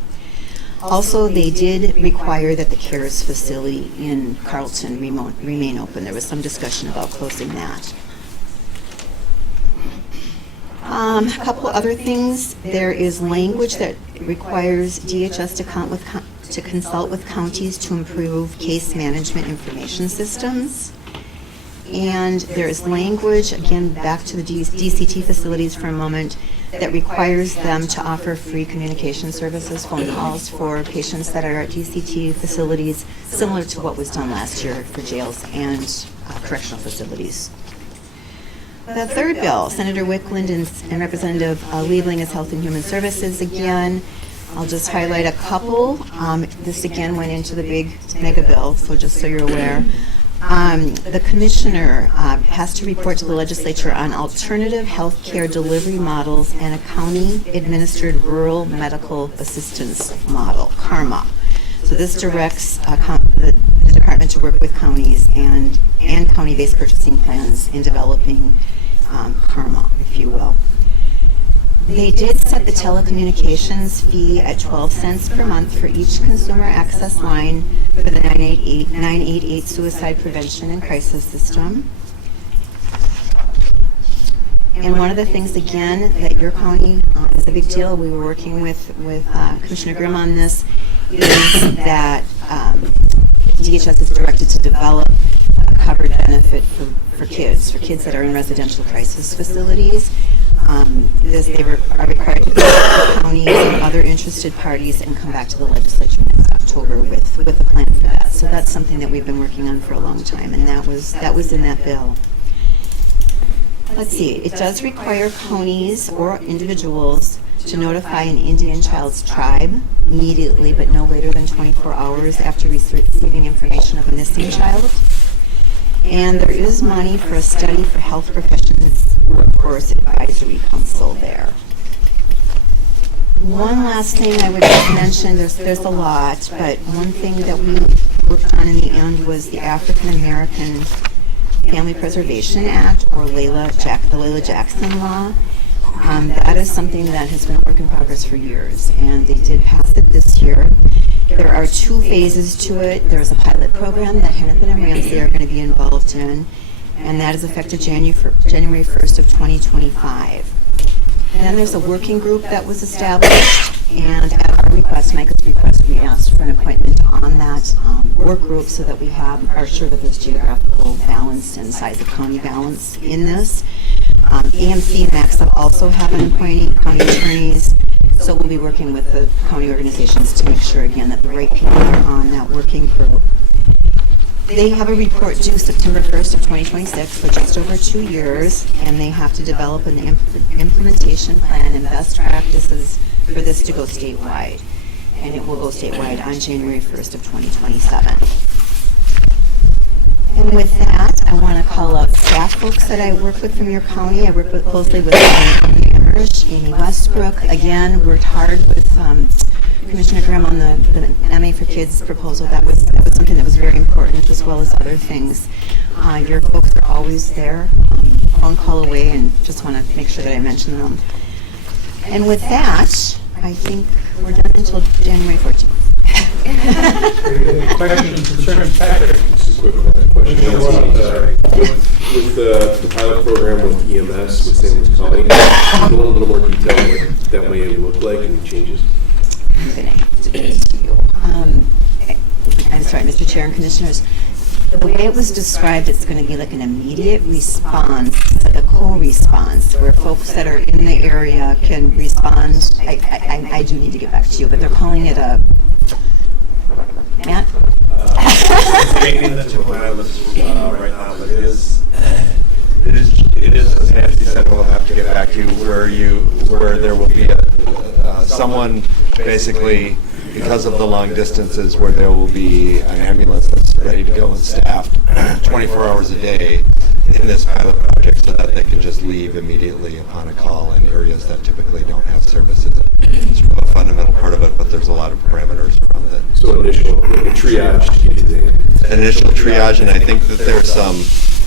Also, they did require that the CARES facility in Carlton remain open. There was some discussion about closing that. A couple other things. There is language that requires DHS to consult with counties to improve case management information systems. And there is language, again, back to the DCT facilities for a moment, that requires them to offer free communication services, phone calls for patients that are at DCT facilities, similar to what was done last year for jails and correctional facilities. The third bill, Senator Wickland and Representative Liebling is Health and Human Services again. I'll just highlight a couple. This again went into the big mega bill, so just so you're aware. The commissioner has to report to the legislature on alternative health care delivery models and a county-administered rural medical assistance model, CARMA. So this directs the department to work with counties and county-based purchasing plans in developing CARMA, if you will. They did set the telecommunications fee at 12 cents per month for each consumer access line for the 988 Suicide Prevention and Crisis System. And one of the things, again, that your county is a big deal, we were working with Commissioner Grimm on this, is that DHS is directed to develop a covered benefit for kids that are in residential crisis facilities. They are required to contact the counties and other interested parties and come back to the legislature next October with a plan for that. So that's something that we've been working on for a long time, and that was in that bill. Let's see, it does require counties or individuals to notify an Indian child's tribe immediately, but no later than 24 hours after receiving information of a missing child. And there is money for a study for health professions workforce advisory council there. One last thing I would just mention, there's a lot, but one thing that we worked on in the end was the African American Family Preservation Act, or the Layla Jackson Law. That is something that has been a work in progress for years, and they did pass it this year. There are 2 phases to it. There's a pilot program that Hennepin and Ramsey are going to be involved in, and that is effective January 1st of 2025. And then there's a working group that was established, and at our request, Michael's request, we asked for an appointment on that work group so that we are sure that there's geographical balance and size of county balance in this. AMC and MAXA also have an appointing county attorneys, So we'll be working with the county organizations to make sure, again, that the right people are on that working group. They have a report due September 1st of 2026 for just over 2 years, and they have to develop an implementation plan and best practices for this to go statewide. And it will go statewide on January 1st of 2027. And with that, I want to call out staff folks that I work with from your county. I work closely with Amy Amherst, Amy Westbrook. Again, worked hard with Commissioner Grimm on the MA for Kids proposal. That was something that was very important, as well as other things. Your folks are always there, phone call away, and just want to make sure that I mention them. And with that, I think we're done until January 14th. Questions, concerns, Patrick? Just a quick question. With the pilot program with EMS with St. Louis County, go in a little more detail what that may look like and changes. I'm sorry, Mr. Chair and Commissioners. The way it was described, it's going to be like an immediate response, like a co-response, where folks that are in the area can respond. I do need to get back to you, but they're calling it a... Matt? That's your plan right now, but it is, as Nancy said, we'll have to get back to you, where there will be someone basically, because of the long distances, where there will be an ambulance that's ready to go and staffed 24 hours a day in this pilot project so that they can just leave immediately upon a call in areas that typically don't have services. It's a fundamental part of it, but there's a lot of parameters around it. So initial triage to get to the initial triage, and I think that there's some,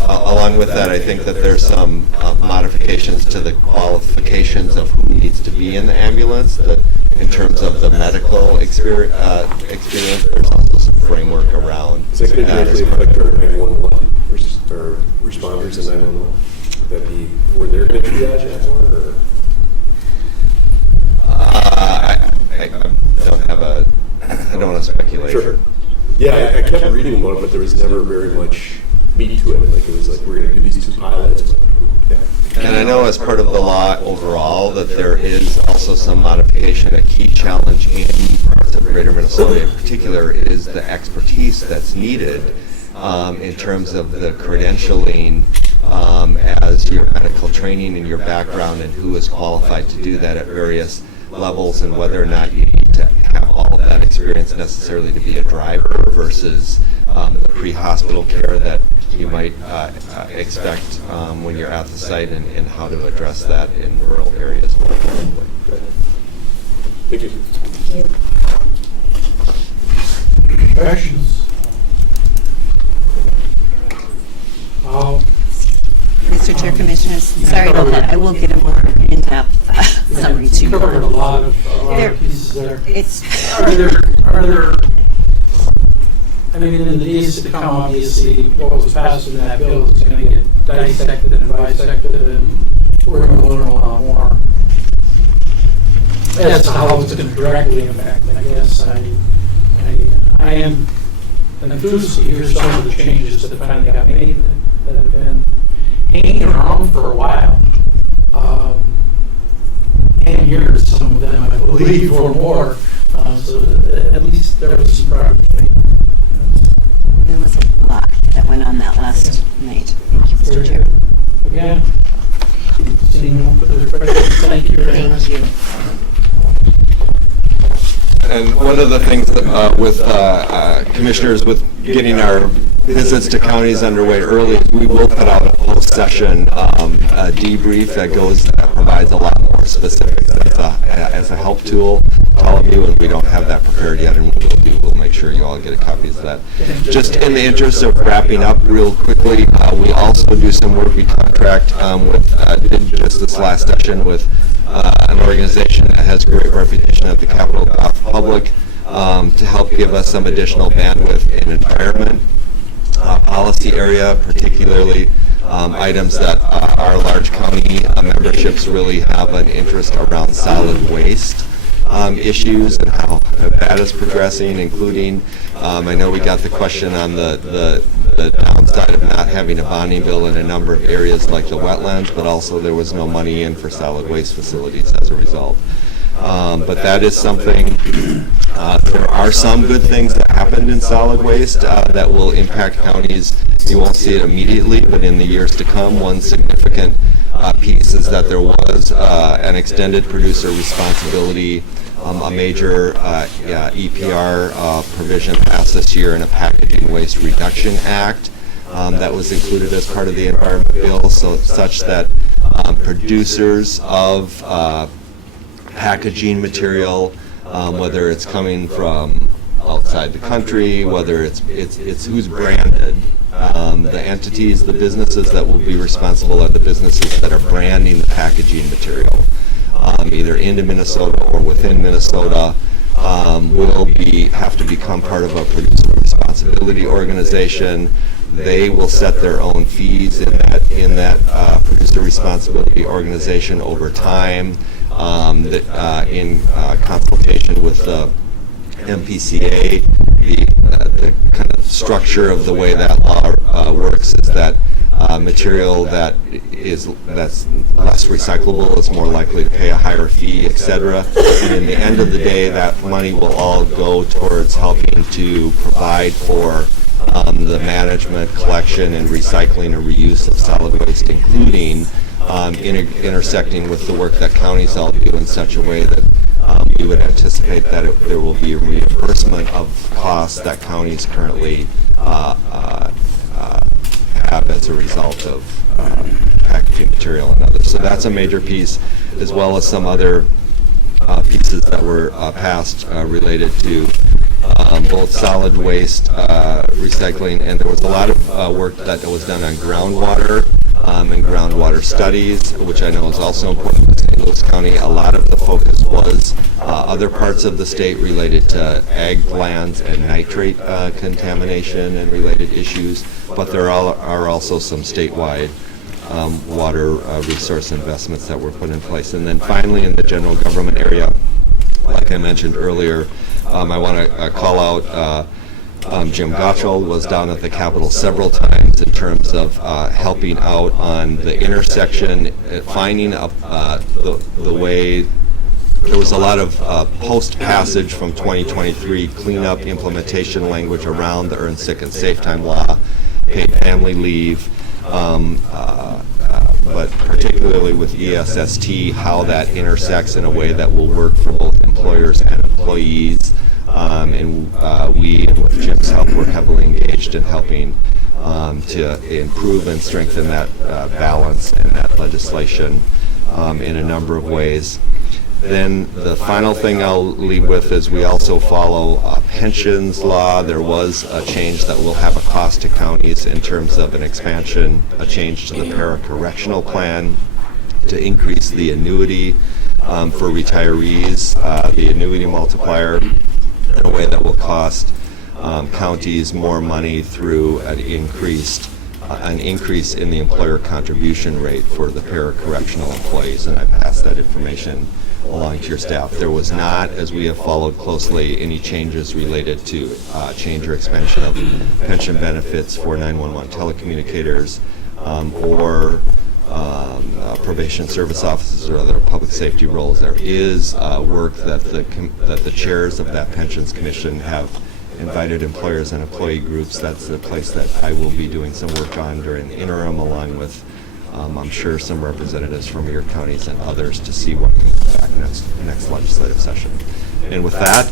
along with that, I think that there's some modifications to the qualifications of who needs to be in the ambulance. That in terms of the medical experience, there's also some framework around. Is that going to directly affect our 911 or responders in 911? Would that be where they're going to triage that one, or? I don't have a. I don't want to speculate. Sure. Yeah, I kept reading about it, but there was never very much meat to it. Like it was like we're going to do these 2 pilots. But, yeah. And I know as part of the law overall that there is also some modification. A key challenge in parts of Greater Minnesota in particular is the expertise that's needed in terms of the credentialing as your medical training and your background and who is qualified to do that at various levels, and whether or not you need to have all of that experience necessarily to be a driver versus the pre-hospital care that you might expect when you're at the site, and how to address that in rural areas more effectively. Thank you. Questions? Mr. Chair, Commissioners, sorry about that. I will get a more in-depth summary to you. Covered a lot of pieces there. Are there, I mean, in the days to come, obviously, what was passed in that bill is going to get dissected and bisected, and we're going to learn a lot more as to how it's going to directly impact. I guess I am enthused to hear some of the changes that finally got made that have been hanging around for a while. 10 years, some of them, I believe, or more. So at least there was some progress made. There was a lot that went on that last night. Thank you, Mr. Chair. Again, seeing no further questions, thank you very much. Thank you. And one of the things that, with commissioners, with getting our visits to counties underway early, we will put out a post-session debrief that provides a lot more specifics as a help tool to all of you, and we don't have that prepared yet, and what we'll make sure you all get a copy of that. Just in the interest of wrapping up real quickly, we also do some work. We contract did just this last session with an organization that has a great reputation at the Capitol Public to help give us some additional bandwidth in environment policy area, particularly items that our large county memberships really have an interest around solid waste issues and how that is progressing, including, I know we got the question on the downside of not having a bonding bill in a number of areas like the wetlands, but also there was no money in for solid waste facilities as a result. But that is something, there are some good things that happened in solid waste that will impact counties. You won't see it immediately, but in the years to come, one significant piece is that there was an extended producer responsibility, a major EPR provision passed this year in a Packaging Waste Reduction Act that was included as part of the Environment Bill, so such that producers of packaging material, whether it's coming from outside the country, whether it's who's branded, the entities, the businesses that will be responsible are the businesses that are branding the packaging material, either into Minnesota or within Minnesota, will have to become part of a producer responsibility organization. They will set their own fees in that producer responsibility organization over time, in consultation with the MPCA. The kind of structure of the way that law works is that material that's less recyclable is more likely to pay a higher fee, et cetera. And in the end of the day, that money will all go towards helping to provide for the management, collection, and recycling and reuse of solid waste, including intersecting with the work that counties all do in such a way that we would anticipate that there will be a reimbursement of costs that counties currently have as a result of packaging material and others. So that's a major piece, as well as some other pieces that were passed related to both solid waste recycling, and there was a lot of work that was done on groundwater and groundwater studies, which I know is also important in St. Louis County. A lot of the focus was other parts of the state related to ag lands and nitrate contamination and related issues, but there are also some statewide water resource investments that were put in place. And then finally, in the general government area, like I mentioned earlier, I want to call out Jim Gottschall was down at the Capitol several times in terms of helping out on the intersection, finding the way. There was a lot of post-passage from 2023 cleanup implementation language around the Earned Sick and Safe Time law, paid family leave, but particularly with ESST, how that intersects in a way that will work for both employers and employees. And we, and with Jim's help, we're heavily engaged in helping to improve and strengthen that balance and that legislation in a number of ways. Then the final thing I'll leave with is we also follow pensions law. There was a change that will have a cost to counties in terms of an expansion, a change to the para-correctional plan to increase the annuity for retirees, the annuity multiplier, in a way that will cost counties more money through an increase in the employer contribution rate for the para-correctional employees, and I passed that information along to your staff. There was not, as we have followed closely, any changes related to change or expansion of pension benefits for 911 telecommunicators or probation service officers or other public safety roles. There is work that the chairs of that pensions commission have invited employers and employee groups. That's the place that I will be doing some work on during the interim, along with I'm sure some representatives from your counties and others, to see what can come back next legislative session. And with that,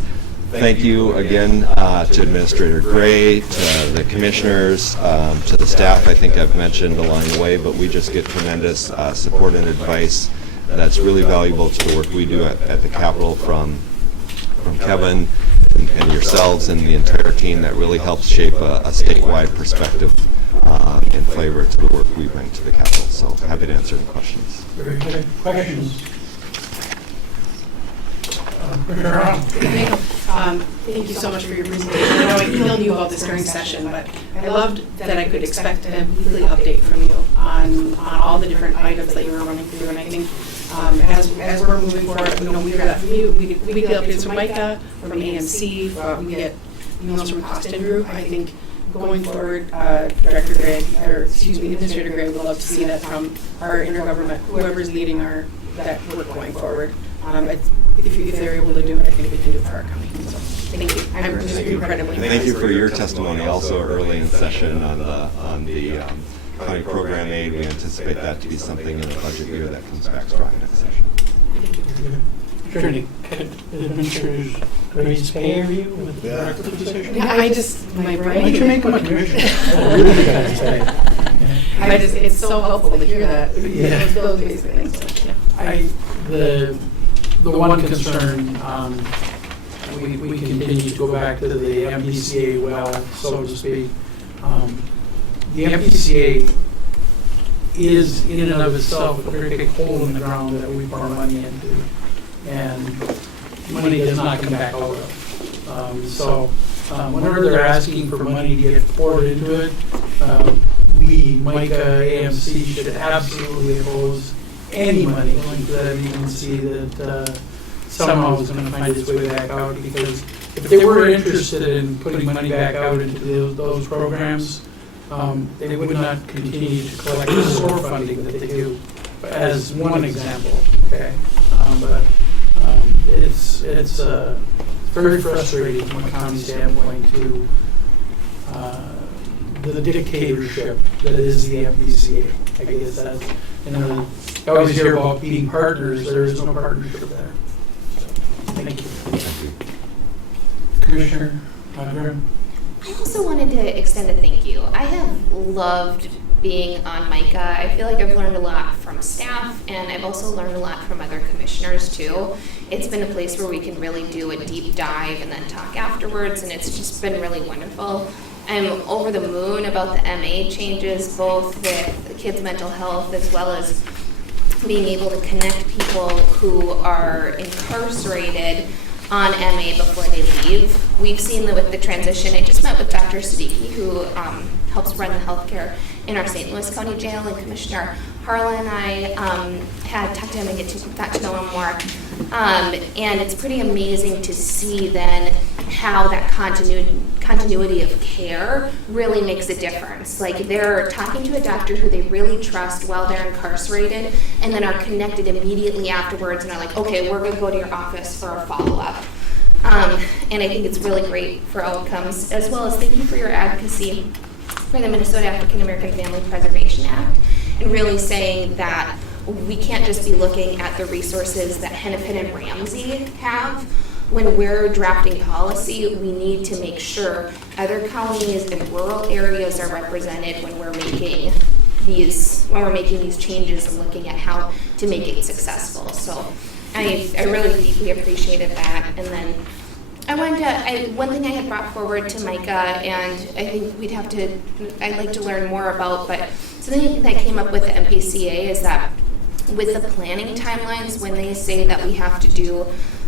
thank you again to Administrator Gray, to the commissioners, to the staff. I think I've mentioned along the way, but we just get tremendous support and advice that's really valuable to the work we do at the Capitol from Kevin and yourselves and the entire team that really helps shape a statewide perspective and flavor to the work we bring to the Capitol. So happy to answer any questions. Very good. Questions? Thank you so much for your presentation. I know I emailed you about this during session, but I loved that I could expect a weekly update from you on all the different items that you were running through. And I think as we're moving forward, we hear that from you. We get weekly updates from Micah, from AMC, we get emails from Costin Group. I think going forward, Administrator Gray would love to see that from our intergovernment, whoever's leading that work going forward. If they're able to do it, I think they can do it for our county. So, thank you. I'm just incredibly Thank you for your testimony also early in session on the county program aid. We anticipate that to be something in the budget year that comes back strong next session. Attorney, Administrator's Grace Pay review with the director position? Yeah, my brain. Why don't you make him a commissioner? It's so helpful to hear that. Yeah. Those basic things. The one concern, we continue to go back to the MPCA well, so to speak. The MPCA is in and of itself a very big hole in the ground that we put our money into, and money does not come back out of. So whenever they're asking for money to get poured into it, we, MICA, AMC, should absolutely oppose any money going to that agency that somehow is going to find its way back out, because if they were interested in putting money back out into those programs, they would not continue to collect the SOAR funding that they do, as one example. Okay, but it's very frustrating from a county standpoint to the dictatorship that is the MPCA. I guess that's, I always hear about being partners. There is no partnership there. Thank you. Commissioner Graham. I also wanted to extend a thank you. I have loved being on MICA. I feel like I've learned a lot from staff, and I've also learned a lot from other commissioners too. It's been a place where we can really do a deep dive and then talk afterwards, and it's just been really wonderful. I'm over the moon about the MA changes, both with the kids' mental health as well as being able to connect people who are incarcerated on MA before they leave. We've seen that with the transition. I just met with Dr. Siddiqui, who helps run the healthcare in our St. Louis County Jail, and Commissioner Harlan and I had talked to him and got to know him more. And it's pretty amazing to see then how that continuity of care really makes a difference. Like, they're talking to a doctor who they really trust while they're incarcerated, and then are connected immediately afterwards and are like, okay, we're going to go to your office for a follow-up. And I think it's really great for outcomes, as well as thank you for your advocacy for the Minnesota African American Family Preservation Act, and really saying that we can't just be looking at the resources that Hennepin and Ramsey have. When we're drafting policy, we need to make sure other counties and rural areas are represented when we're making these changes and looking at how to make it successful. So I really deeply appreciated that. And then one thing I had brought forward to MICA, and I think I'd like to learn more about, but something that came up with the MPCA is that with the planning timelines, when they say that we have to do,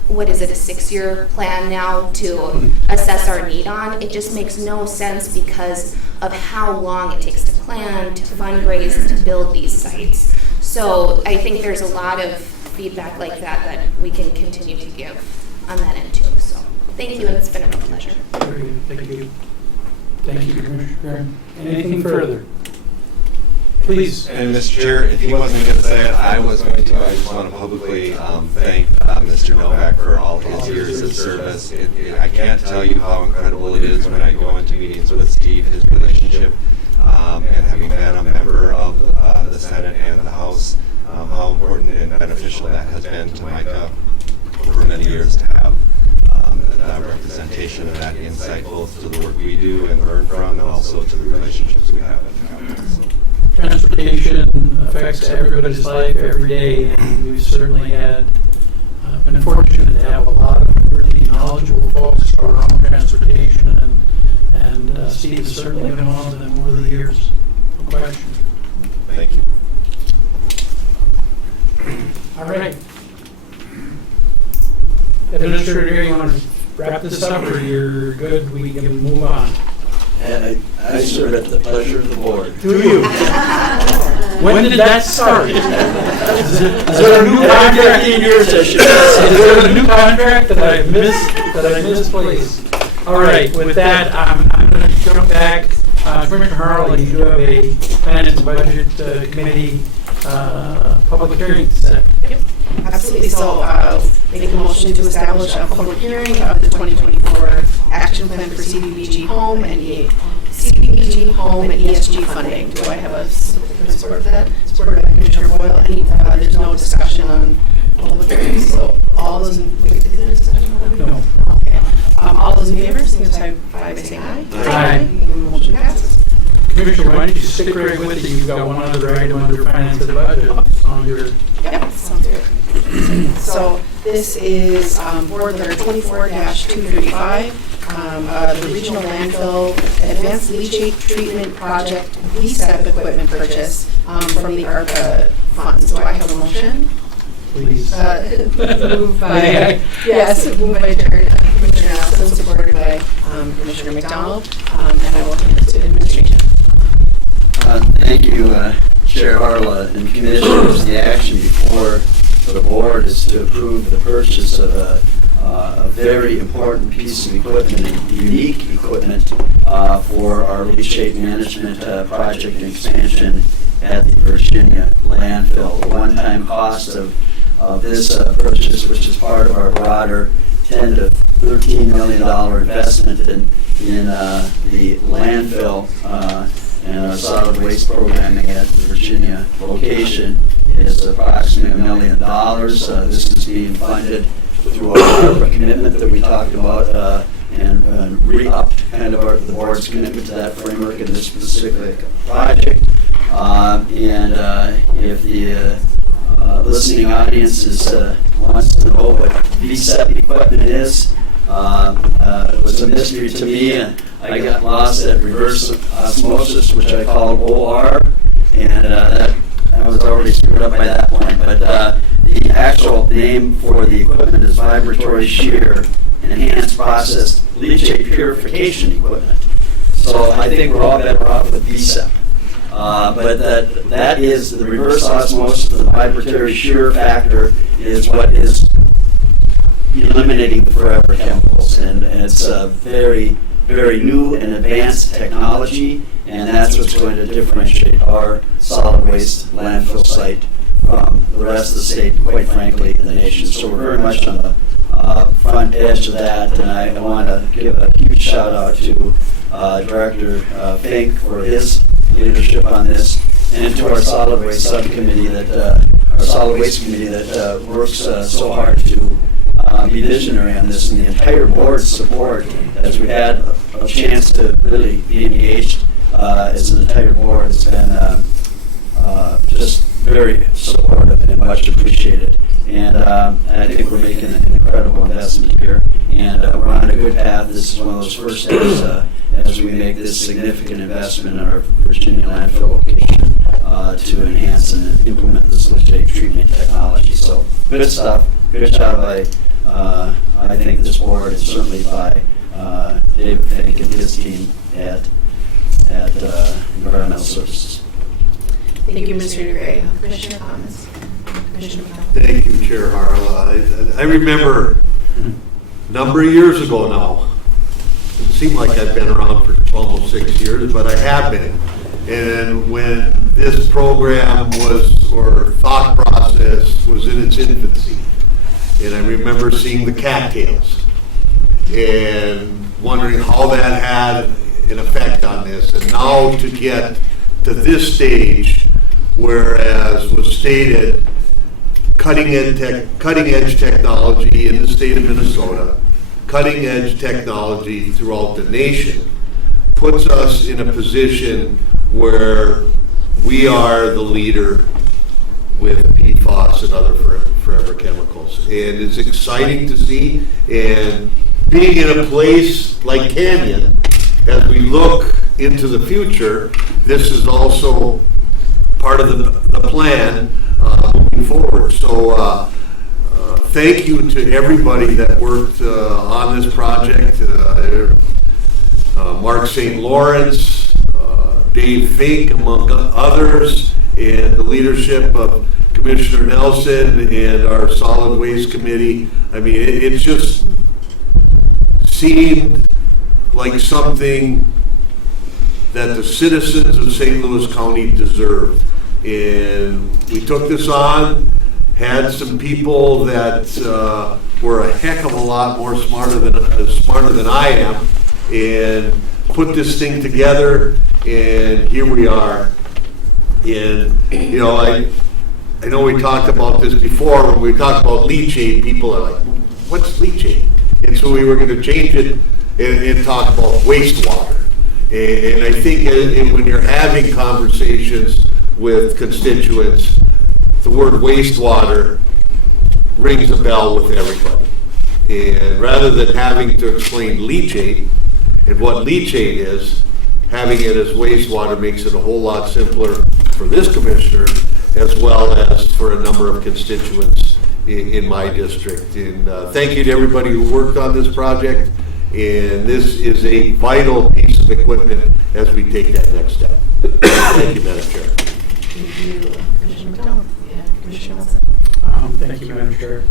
a 6-year plan now to assess our need on, it just makes no sense because of how long it takes to plan, to fundraise, to build these sites. So I think there's a lot of feedback like that we can continue to give on that end too. So thank you, and it's been a real pleasure. Very good. Thank you. Thank you, Commissioner Graham. Anything further? Please. And Mr. Chair, if he wasn't going to say it, I was going to. I just want to publicly thank Mr. Novak for all his years of service. I can't tell you how incredible it is when I go into meetings with Steve, his relationship, and having been a member of the Senate and the House, how important and beneficial that has been to MICA over many years to have that representation and that insight both to the work we do and learn from, and also to the relationships we have in the county. Transportation affects everybody's life every day, and we've certainly been fortunate to have a lot of really knowledgeable folks around transportation, and Steve has certainly been one of them over the years. No question. Thank you. All right. Administrator, you want to wrap this up, or you're good? We can move on. And I serve at the pleasure of the board. Do you? When did that start? Is there a new contract in your session? Is there a new contract that I misplaced? All right, with that, I'm going to jump back. Commissioner Harlan, you do have a Finance and Budget Committee public hearing set. Yep. Absolutely. So, make a motion to establish a public hearing of the 2024 action plan for CDBG home and CDBG home and ESG funding. Do I have a support for that? Supported by Commissioner Boyle. There's no discussion on public hearings. So, all those in wait, is there discussion on that? No. Okay. All those in favor, signify by saying aye. Aye. Motion passes. Commissioner, why don't you stick right with it? You've got one other item under finance and budget on your. Yep, sounds good. So this is board letter 24-235, the regional landfill advanced leachate treatment project VSEP equipment purchase from the ARPA funds. Do I have a motion? Please. Moved by, moved by Commissioner Nelson, supported by Commissioner McDonald, and I will hand this to administration. Thank you, Chair Harla and Commissioners. The action before the board is to approve the purchase of a very important piece of equipment, unique equipment for our leachate management project and expansion at the Virginia landfill. The one-time cost of this purchase, which is part of our broader $10 to $13 million investment in the landfill and our solid waste programming at the Virginia location, is approximately $1 million. This is being funded through our commitment that we talked about and re-upped kind of the board's commitment to that framework in this specific project. If the listening audience wants to know what VSEP equipment is, it was a mystery to me. I got lost at reverse osmosis, which I called OR, and I was already screwed up by that point. But the actual name for the equipment is vibratory shear enhanced process leachate purification equipment. So I think we're all better off with VSEP. But that is the reverse osmosis, the vibratory shear factor is what is eliminating the forever chemicals, and it's very, very new and advanced technology, and that's what's going to differentiate our solid waste landfill site from the rest of the state, quite frankly, in the nation. So we're very much on the front edge of that, and I want to give a huge shout out to Director Fink for his leadership on this, and to our solid waste subcommittee our solid waste committee that works so hard to be visionary on this, and the entire board's support as we had a chance to really be engaged as an entire board has been just very supportive and much appreciated. And I think we're making an incredible investment here, and we're on a good path. This is one of those first steps as we make this significant investment in our Virginia landfill location to enhance and implement this leachate treatment technology. So good stuff. Good job by I think this board, and certainly by David Fink and his team at Environmental Services. Thank you, Mr. Gray. Commissioner comments? Commissioner McDonald. Thank you, Chair Harla. I remember a number of years ago now, it seemed like I've been around for almost 6 years, but I have been. And when this program or thought process was in its infancy, and I remember seeing the cattails and wondering how that had an effect on this. And now to get to this stage, whereas was stated, cutting edge technology in the state of Minnesota, cutting edge technology throughout the nation, puts us in a position where we are the leader with PFAS and other forever chemicals. And it's exciting to see, and being in a place like Canyon, as we look into the future, this is also part of the plan moving forward. So thank you to everybody that worked on this project. Mark St. Lawrence, Dave Fink, among others, and the leadership of Commissioner Nelson and our solid waste committee. I mean, it just seemed like something that the citizens of St. Louis County deserved. And we took this on, had some people that were a heck of a lot more smarter than I am, and put this thing together, and here we are. And, you know, I know we talked about this before, when we talked about leachate, people are like, what's leachate? And so we were going to change it and talk about wastewater. And I think when you're having conversations with constituents, the word wastewater rings a bell with everybody. And rather than having to explain leachate and what leachate is, having it as wastewater makes it a whole lot simpler for this commissioner, as well as for a number of constituents in my district. And thank you to everybody who worked on this project. And this is a vital piece of equipment as we take that next step. Thank you, Madam Chair. Thank you, Commissioner McDonald. Yeah, Commissioner Nelson. Thank you, Madam Chair.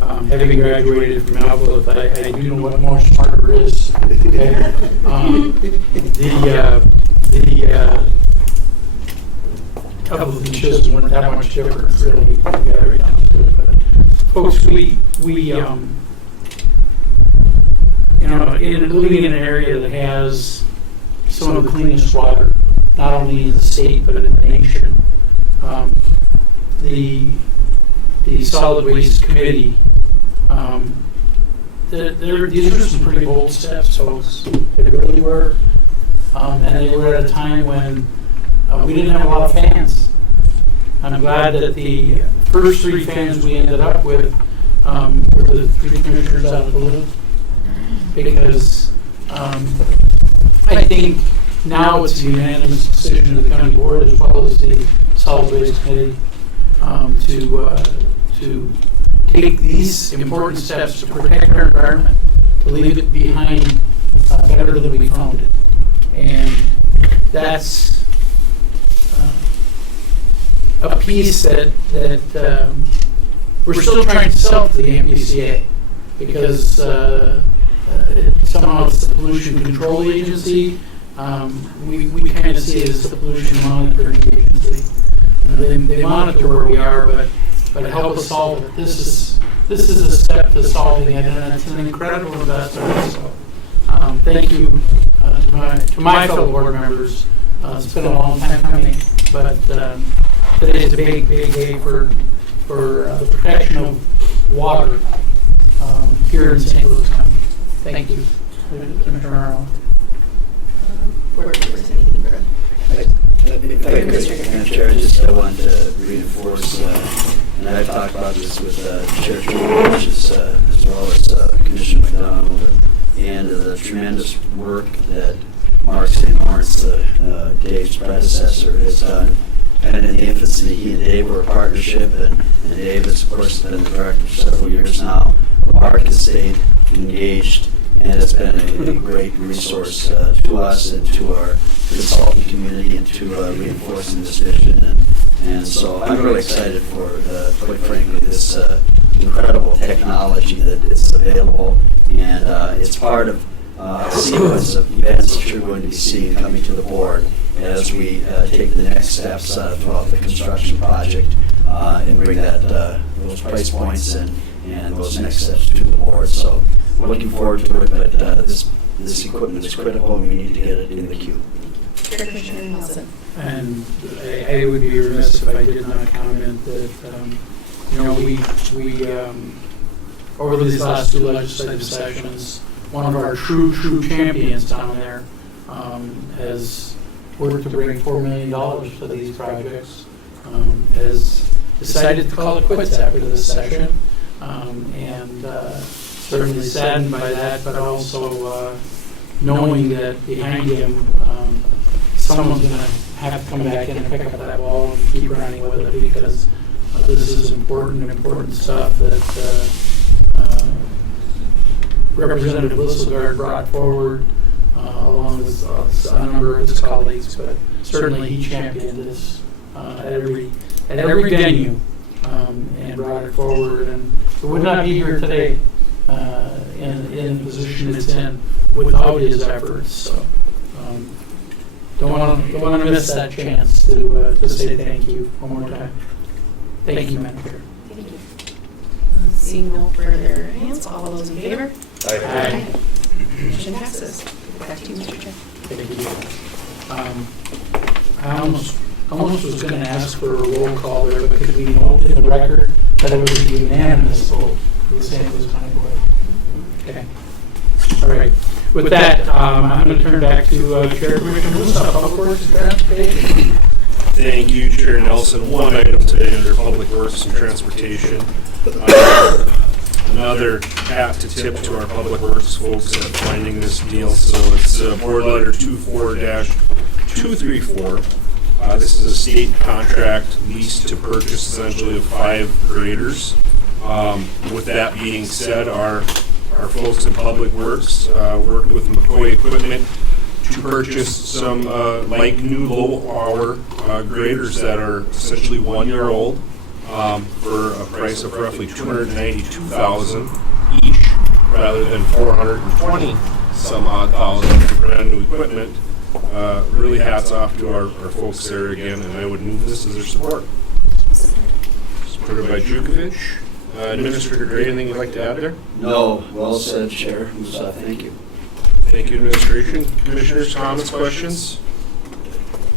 Having graduated from Alpha, I do know what more smarter is. Okay? Couple of the inches weren't that much different, really. Right down to it. But folks, we you know, living in an area that has some of the cleanest water, not only in the state but in the nation. The Solid Waste Committee, these are some pretty bold steps, folks. They really were. And they were at a time when we didn't have a lot of fans. I'm glad that the first 3 fans we ended up with were the 3 commissioners out of the loop. Because I think now it's a unanimous decision of the county board as well as the Solid Waste Committee to take these important steps to protect our environment, to leave it behind better than we found it. And that's a piece that we're still trying to sell to the MPCA, because somehow it's the pollution control agency. We kind of see it as the pollution monitoring agency. They monitor where we are, but help us solve it. This is a step to solving it, and it's an incredible investment. So, thank you to my fellow board members. It's been a long time coming, but today is a big day for the protection of water here in St. Louis County. Thank you, Commissioner Arnold. Board members, anything further? Madam Chair, I want to reinforce, and I've talked about this with Chair George, as well as Commissioner McDonald, and the tremendous work that Mark St. Lawrence, Dave's predecessor, has done. And in the infancy, he and Dave were a partnership, and Dave has, of course, been the director for several years now. Mark has stayed engaged, and it's been a great resource to us and to our consultant community, and to reinforcing this vision. And so I'm really excited for, quite frankly, this incredible technology that is available, and it's part of a sequence of events that you're going to be seeing coming to the board as we take the next steps throughout the construction project and bring those price points and those next steps to the board. So we're looking forward to it, but this equipment is critical, and we need to get it in the queue. Commissioner Nelson. And I would be remiss if I did not comment that, we over these last 2 legislative sessions, one of our true champions down there has worked to bring $4 million to these projects, has decided to call it quits after this session, and certainly saddened by that, but also knowing that behind him, someone's going to have to come back in and pick up that ball and keep running with it, because this is important stuff that Representative Lisselgard brought forward along with a number of his colleagues, but certainly he championed this at every venue and brought it forward, and it would not be here today in the position it's in without his efforts. So don't want to miss that chance to say thank you one more time. Thank you, Madam Chair. Thank you. Seeing no further hands, all those in favor? Aye. Motion passes. Back to you, Mr. Chair. I almost was going to ask for a roll call there, but could we note in the record that it was a unanimous vote for the St. Louis County Board? Okay. All right. With that, I'm going to turn back to Chair Commissioner Musa, Public Works and Transportation. Thank you, Chair Nelson. One item today under Public Works and Transportation. Another hat to tip to our Public Works folks at finding this deal. So it's Board Letter 24-234. This is a state contract lease to purchase essentially of 5 graders. With that being said, our folks in Public Works worked with McCoy Equipment to purchase some like new low-hour graders that are essentially 1 year old for a price of roughly $292,000 each, rather than $420 some odd thousand for brand new equipment. Really hats off to our folks there again, and I would move this as their support. Supported by Jukovic. Administrator Gray, anything you'd like to add there? No, well said, Chair Musa, thank you. Thank you, Administration. Commissioners, comments, questions?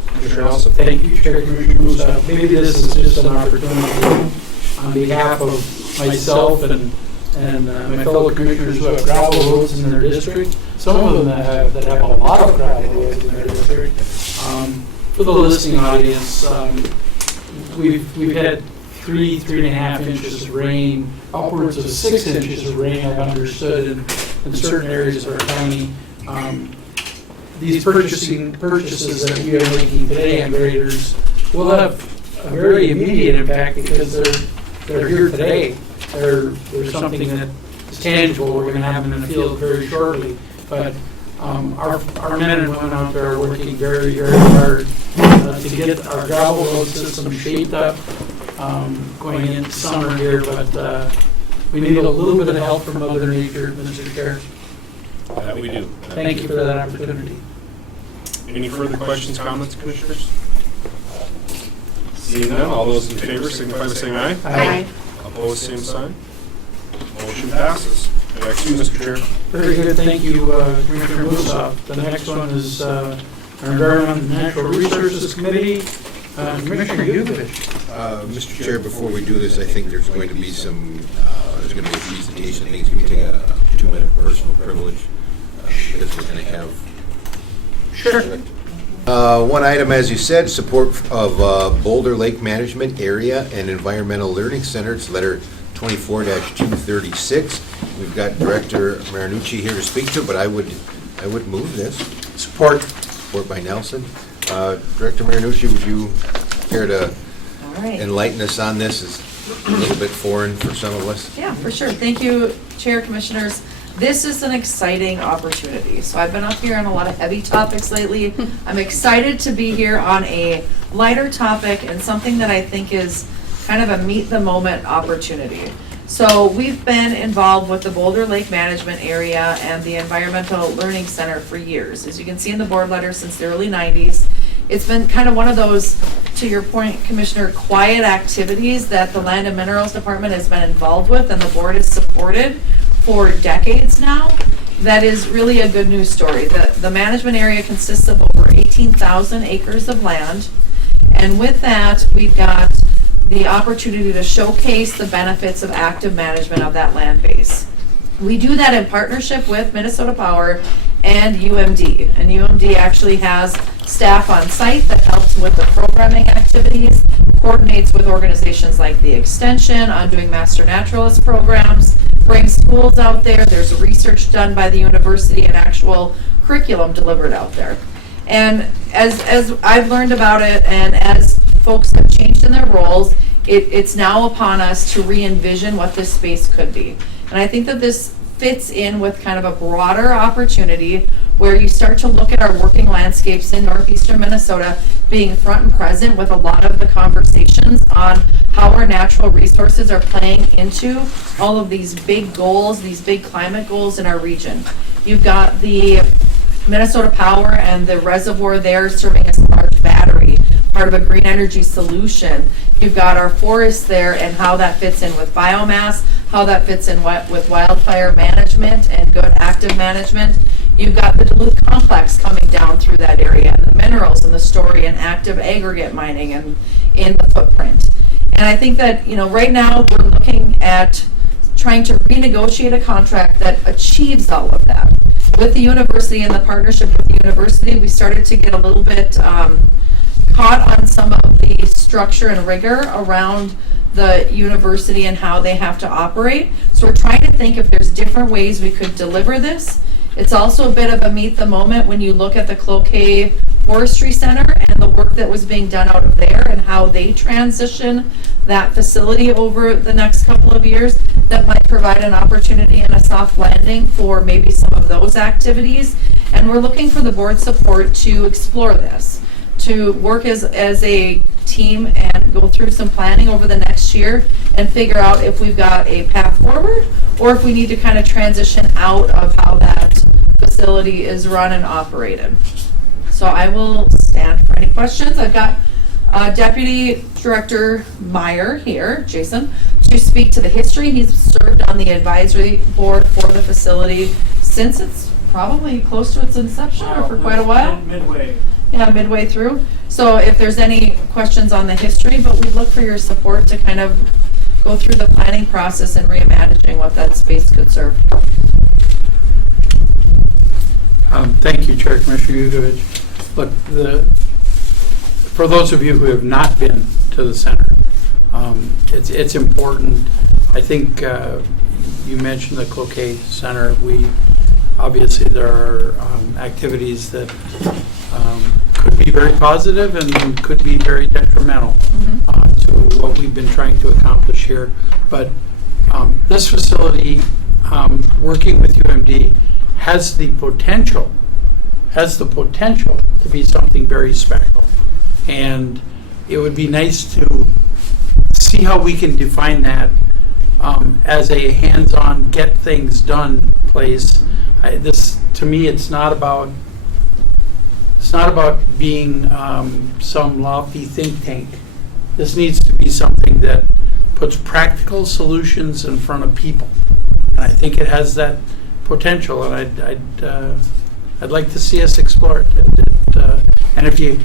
Commissioner Nelson. Thank you, Chair Commissioner Musa. Maybe this is just an opportunity on behalf of myself and my fellow commissioners who have gravel roads in their district, some of them that have a lot of gravel roads in their district. For the listening audience, we've had 3.5 inches of rain, upwards of 6 inches of rain, I've understood, in certain areas of our county. These purchases that we are making today on graders will have a very immediate impact because they're here today. They're something that is tangible. We're going to have them in the field very shortly. But our men and women out there are working very, very hard to get our gravel road system shaped up going into summer here. But we need a little bit of help from Mother Nature, Mr. Chair. That we do. Thank you for that opportunity. Any further questions, comments, Commissioners? Seeing none, all those in favor signify by saying aye. Aye. Opposed, same sign. Motion passes. Back to you, Mr. Chair. Very good, thank you, Commissioner Musa. The next one is our Environmental and Natural Resources Committee. Commissioner Jukovic. Mr. Chair, before we do this, I think there's going to be some, there's going to be a presentation. I think it's going to take a 2-minute personal privilege because we're going to have. Sure. One item, as you said, support of Boulder Lake Management Area and Environmental Learning Center. It's letter 24-236. We've got Director Marinucci here to speak to, but I would move this. Support. Support by Nelson. Director Marinucci, would you care to enlighten us on this? It's a little bit foreign for some of us. Yeah, for sure. Thank you, Chair, Commissioners. This is an exciting opportunity. So I've been up here on a lot of heavy topics lately. I'm excited to be here on a lighter topic and something that I think is kind of a meet the moment opportunity. So we've been involved with the Boulder Lake Management Area and the Environmental Learning Center for years. As you can see in the board letter, since the early 90s. It's been kind of one of those, to your point, Commissioner, quiet activities that the Land and Minerals Department has been involved with and the board has supported for decades now. That is really a good news story. The management area consists of over 18,000 acres of land. And with that, we've got the opportunity to showcase the benefits of active management of that land base. We do that in partnership with Minnesota Power and UMD. And UMD actually has staff on site that helps with the programming activities, coordinates with organizations like the Extension on doing Master Naturalist programs, brings schools out there. There's research done by the university and actual curriculum delivered out there. And as I've learned about it and as folks have changed in their roles, it's now upon us to re-envision what this space could be. And I think that this fits in with kind of a broader opportunity where you start to look at our working landscapes in northeastern Minnesota being front and present with a lot of the conversations on how our natural resources are playing into all of these big goals, these big climate goals in our region. You've got the Minnesota Power and the reservoir there serving as a large battery part of a green energy solution. You've got our forests there and how that fits in with biomass, how that fits in with wildfire management and good active management. You've got the Duluth complex coming down through that area, and the minerals and the story and active aggregate mining and in the footprint. And I think that, right now we're looking at trying to renegotiate a contract that achieves all of that. With the university and the partnership with the university, we started to get a little bit caught on some of the structure and rigor around the university and how they have to operate. So we're trying to think if there's different ways we could deliver this. It's also a bit of a meet the moment when you look at the Cloquet Forestry Center and the work that was being done out of there and how they transition that facility over the next couple of years. That might provide an opportunity and a soft landing for maybe some of those activities. And we're looking for the board support to explore this, to work as a team and go through some planning over the next year and figure out if we've got a path forward or if we need to kind of transition out of how that facility is run and operated. So I will stand for any questions. I've got Deputy Director Meyer here, Jason, to speak to the history. He's served on the advisory board for the facility since it's probably close to its inception or for quite a while. Midway. Yeah, midway through. So if there's any questions on the history, but we'd look for your support to kind of go through the planning process and reimagining what that space could serve. Thank you, Chair Commissioner Yugovich. Look, for those of you who have not been to the center, it's important. I think you mentioned the Cloquet Center. Obviously there are activities that could be very positive and could be very detrimental to what we've been trying to accomplish here. But this facility, working with UMD, has the potential to be something very special. And it would be nice to see how we can define that as a hands-on, get things done place. To me, it's not about being some lofty think tank. This needs to be something that puts practical solutions in front of people, and I think it has that potential. And I'd like to see us explore it. And if you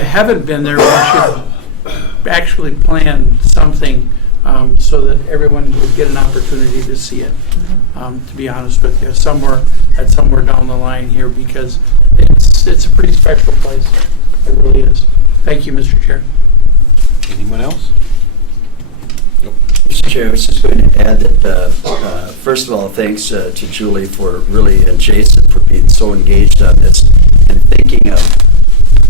haven't been there, we should actually plan something so that everyone would get an opportunity to see it. To be honest with you, somewhere down the line here, because it's a pretty special place. It really is. Thank you, Mr. Chair. Anyone else? Mr. Chair, I was just going to add that, first of all, thanks to Julie and Jason for being so engaged on this and thinking of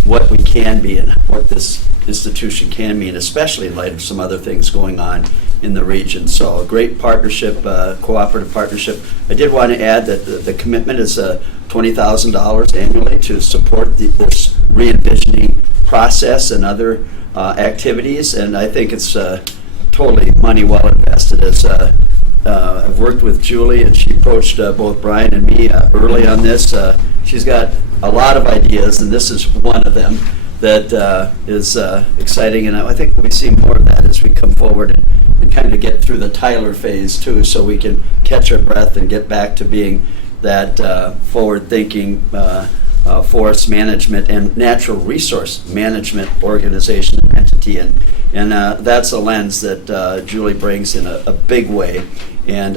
what we can be and what this institution can mean, especially in light of some other things going on in the region. So a great partnership, cooperative partnership. I did want to add that the commitment is $20,000 annually to support this re-envisioning process and other activities, and I think it's totally money well invested. As I've worked with Julie, and she approached both Brian and me early on this. She's got a lot of ideas, and this is one of them that is exciting, and I think we see more of that as we come forward and kind of get through the Tyler phase too, so we can catch our breath and get back to being that forward-thinking forest management and natural resource management organization and entity, and that's a lens that Julie brings in a big way, and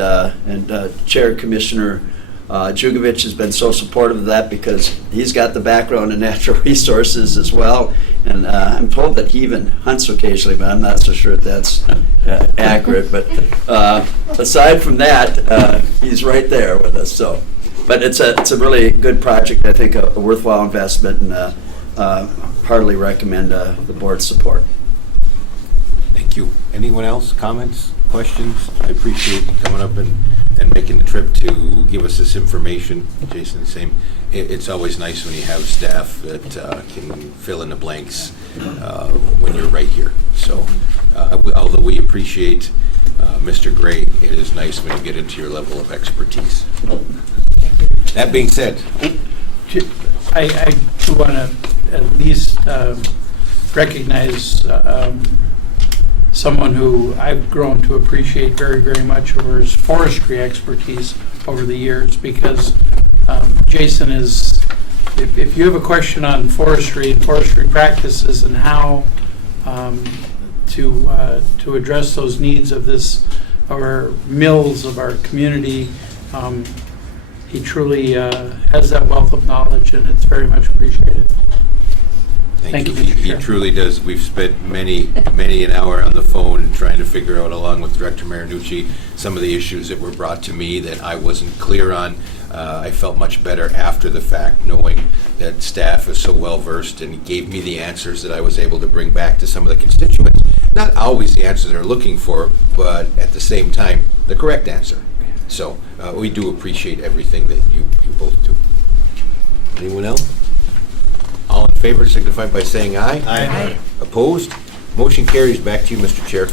Chair Commissioner Jugovich has been so supportive of that because he's got the background in natural resources as well, and I'm told that he even hunts occasionally, but I'm not so sure if that's accurate. But aside from that, he's right there with us. So, but it's a really good project. I think a worthwhile investment, and heartily recommend the board's support. Thank you. Anyone else? Comments? Questions? I appreciate you coming up and making the trip to give us this information. Jason, the same. It's always nice when you have staff that can fill in the blanks when you're right here. So, although we appreciate Mr. Gray, it is nice when you get into your level of expertise. That being said, I do want to at least recognize someone who I've grown to appreciate very, very much over his forestry expertise over the years, because Jason is, if you have a question on forestry and forestry practices and how to address those needs of our mills of our community, he truly has that wealth of knowledge, and it's very much appreciated. Thank you, Mr. He Chair. truly does. We've spent many an hour on the phone trying to figure out, along with Director Marinucci, some of the issues that were brought to me that I wasn't clear on. I felt much better after the fact, knowing that staff is so well-versed and gave me the answers that I was able to bring back to some of the constituents. Not always the answers they're looking for, but at the same time, the correct answer. So we do appreciate everything that you both do. Anyone else? All in favor signify by saying aye. Aye. Opposed? Motion carries. Back to you, Mr. Chair.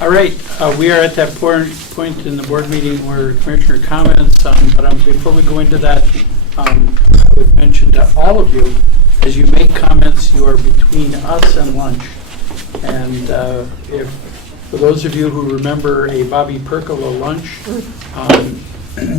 All right, we are at that point in the board meeting where commissioner comments, but before we go into that, I would mention to all of you, as you make comments, you are between us and lunch. And for those of you who remember a Bobby Percola lunch,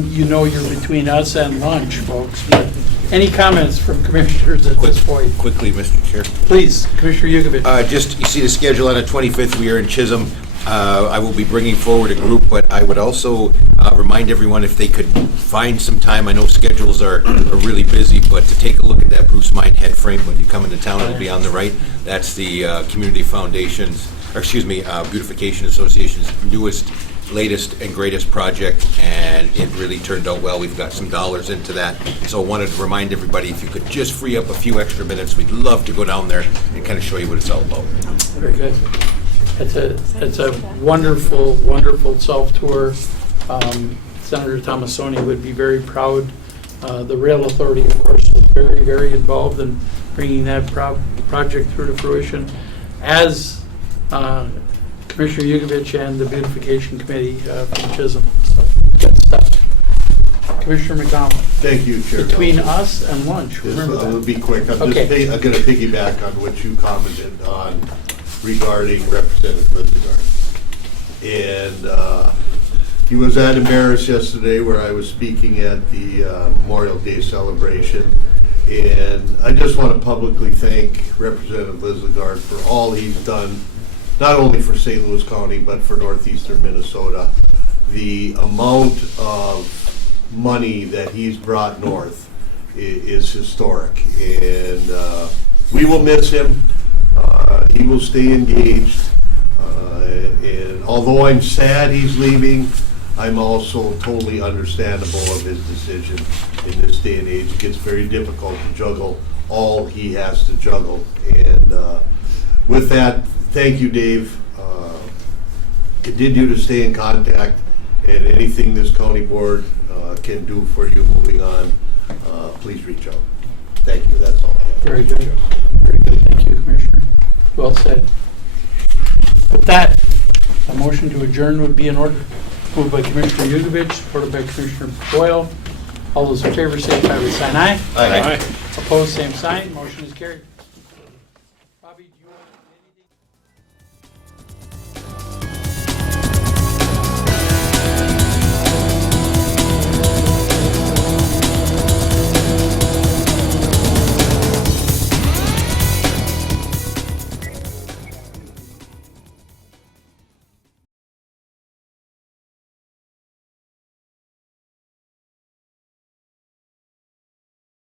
you know you're between us and lunch, folks. But any comments from commissioners at this point? Quickly, Mr. Chair. Please, Commissioner Yugovich. Just, you see the schedule on the 25th, we are in Chisholm. I will be bringing forward a group, but I would also remind everyone if they could find some time, I know schedules are really busy, but to take a look at that Bruce Mine head frame when you come into town, it'll be on the right. That's the Community Foundation's, or excuse me, Beautification Association's newest, latest and greatest project, and it really turned out well. We've got some dollars into that. So I wanted to remind everybody, if you could just free up a few extra minutes, we'd love to go down there and kind of show you what it's all about. Very good. It's a wonderful, wonderful self-tour. Senator Tomassoni would be very proud. The Rail Authority, of course, was very, very involved in bringing that project through to fruition, as Commissioner Yugovich and the Beautification Committee from Chisholm. So, good stuff. Commissioner McDonald. Thank you, Chair. Between us and lunch, remember that. I'll be quick. I'm Okay. going to piggyback on what you commented on regarding Representative Litzegard. And he was at Embarrass yesterday, where I was speaking at the Memorial Day celebration. And I just want to publicly thank Representative Litzegard for all he's done, not only for St. Louis County, but for northeastern Minnesota. The amount of money that he's brought north is historic. And we will miss him. He will stay engaged, and although I'm sad he's leaving, I'm also totally understandable of his decision in this day and age. It gets very difficult to juggle all he has to juggle. And with that, thank you, Dave. Continue to stay in contact, and anything this county board can do for you moving on, please reach out. Thank you, that's all I have. Very good. Very good. Thank you, Commissioner. Well said. With that, a motion to adjourn would be in order. Moved by Commissioner Yugovich, supported by Commissioner Boyle. All those in favor say by sign aye. Aye. Opposed, same sign. Motion is carried.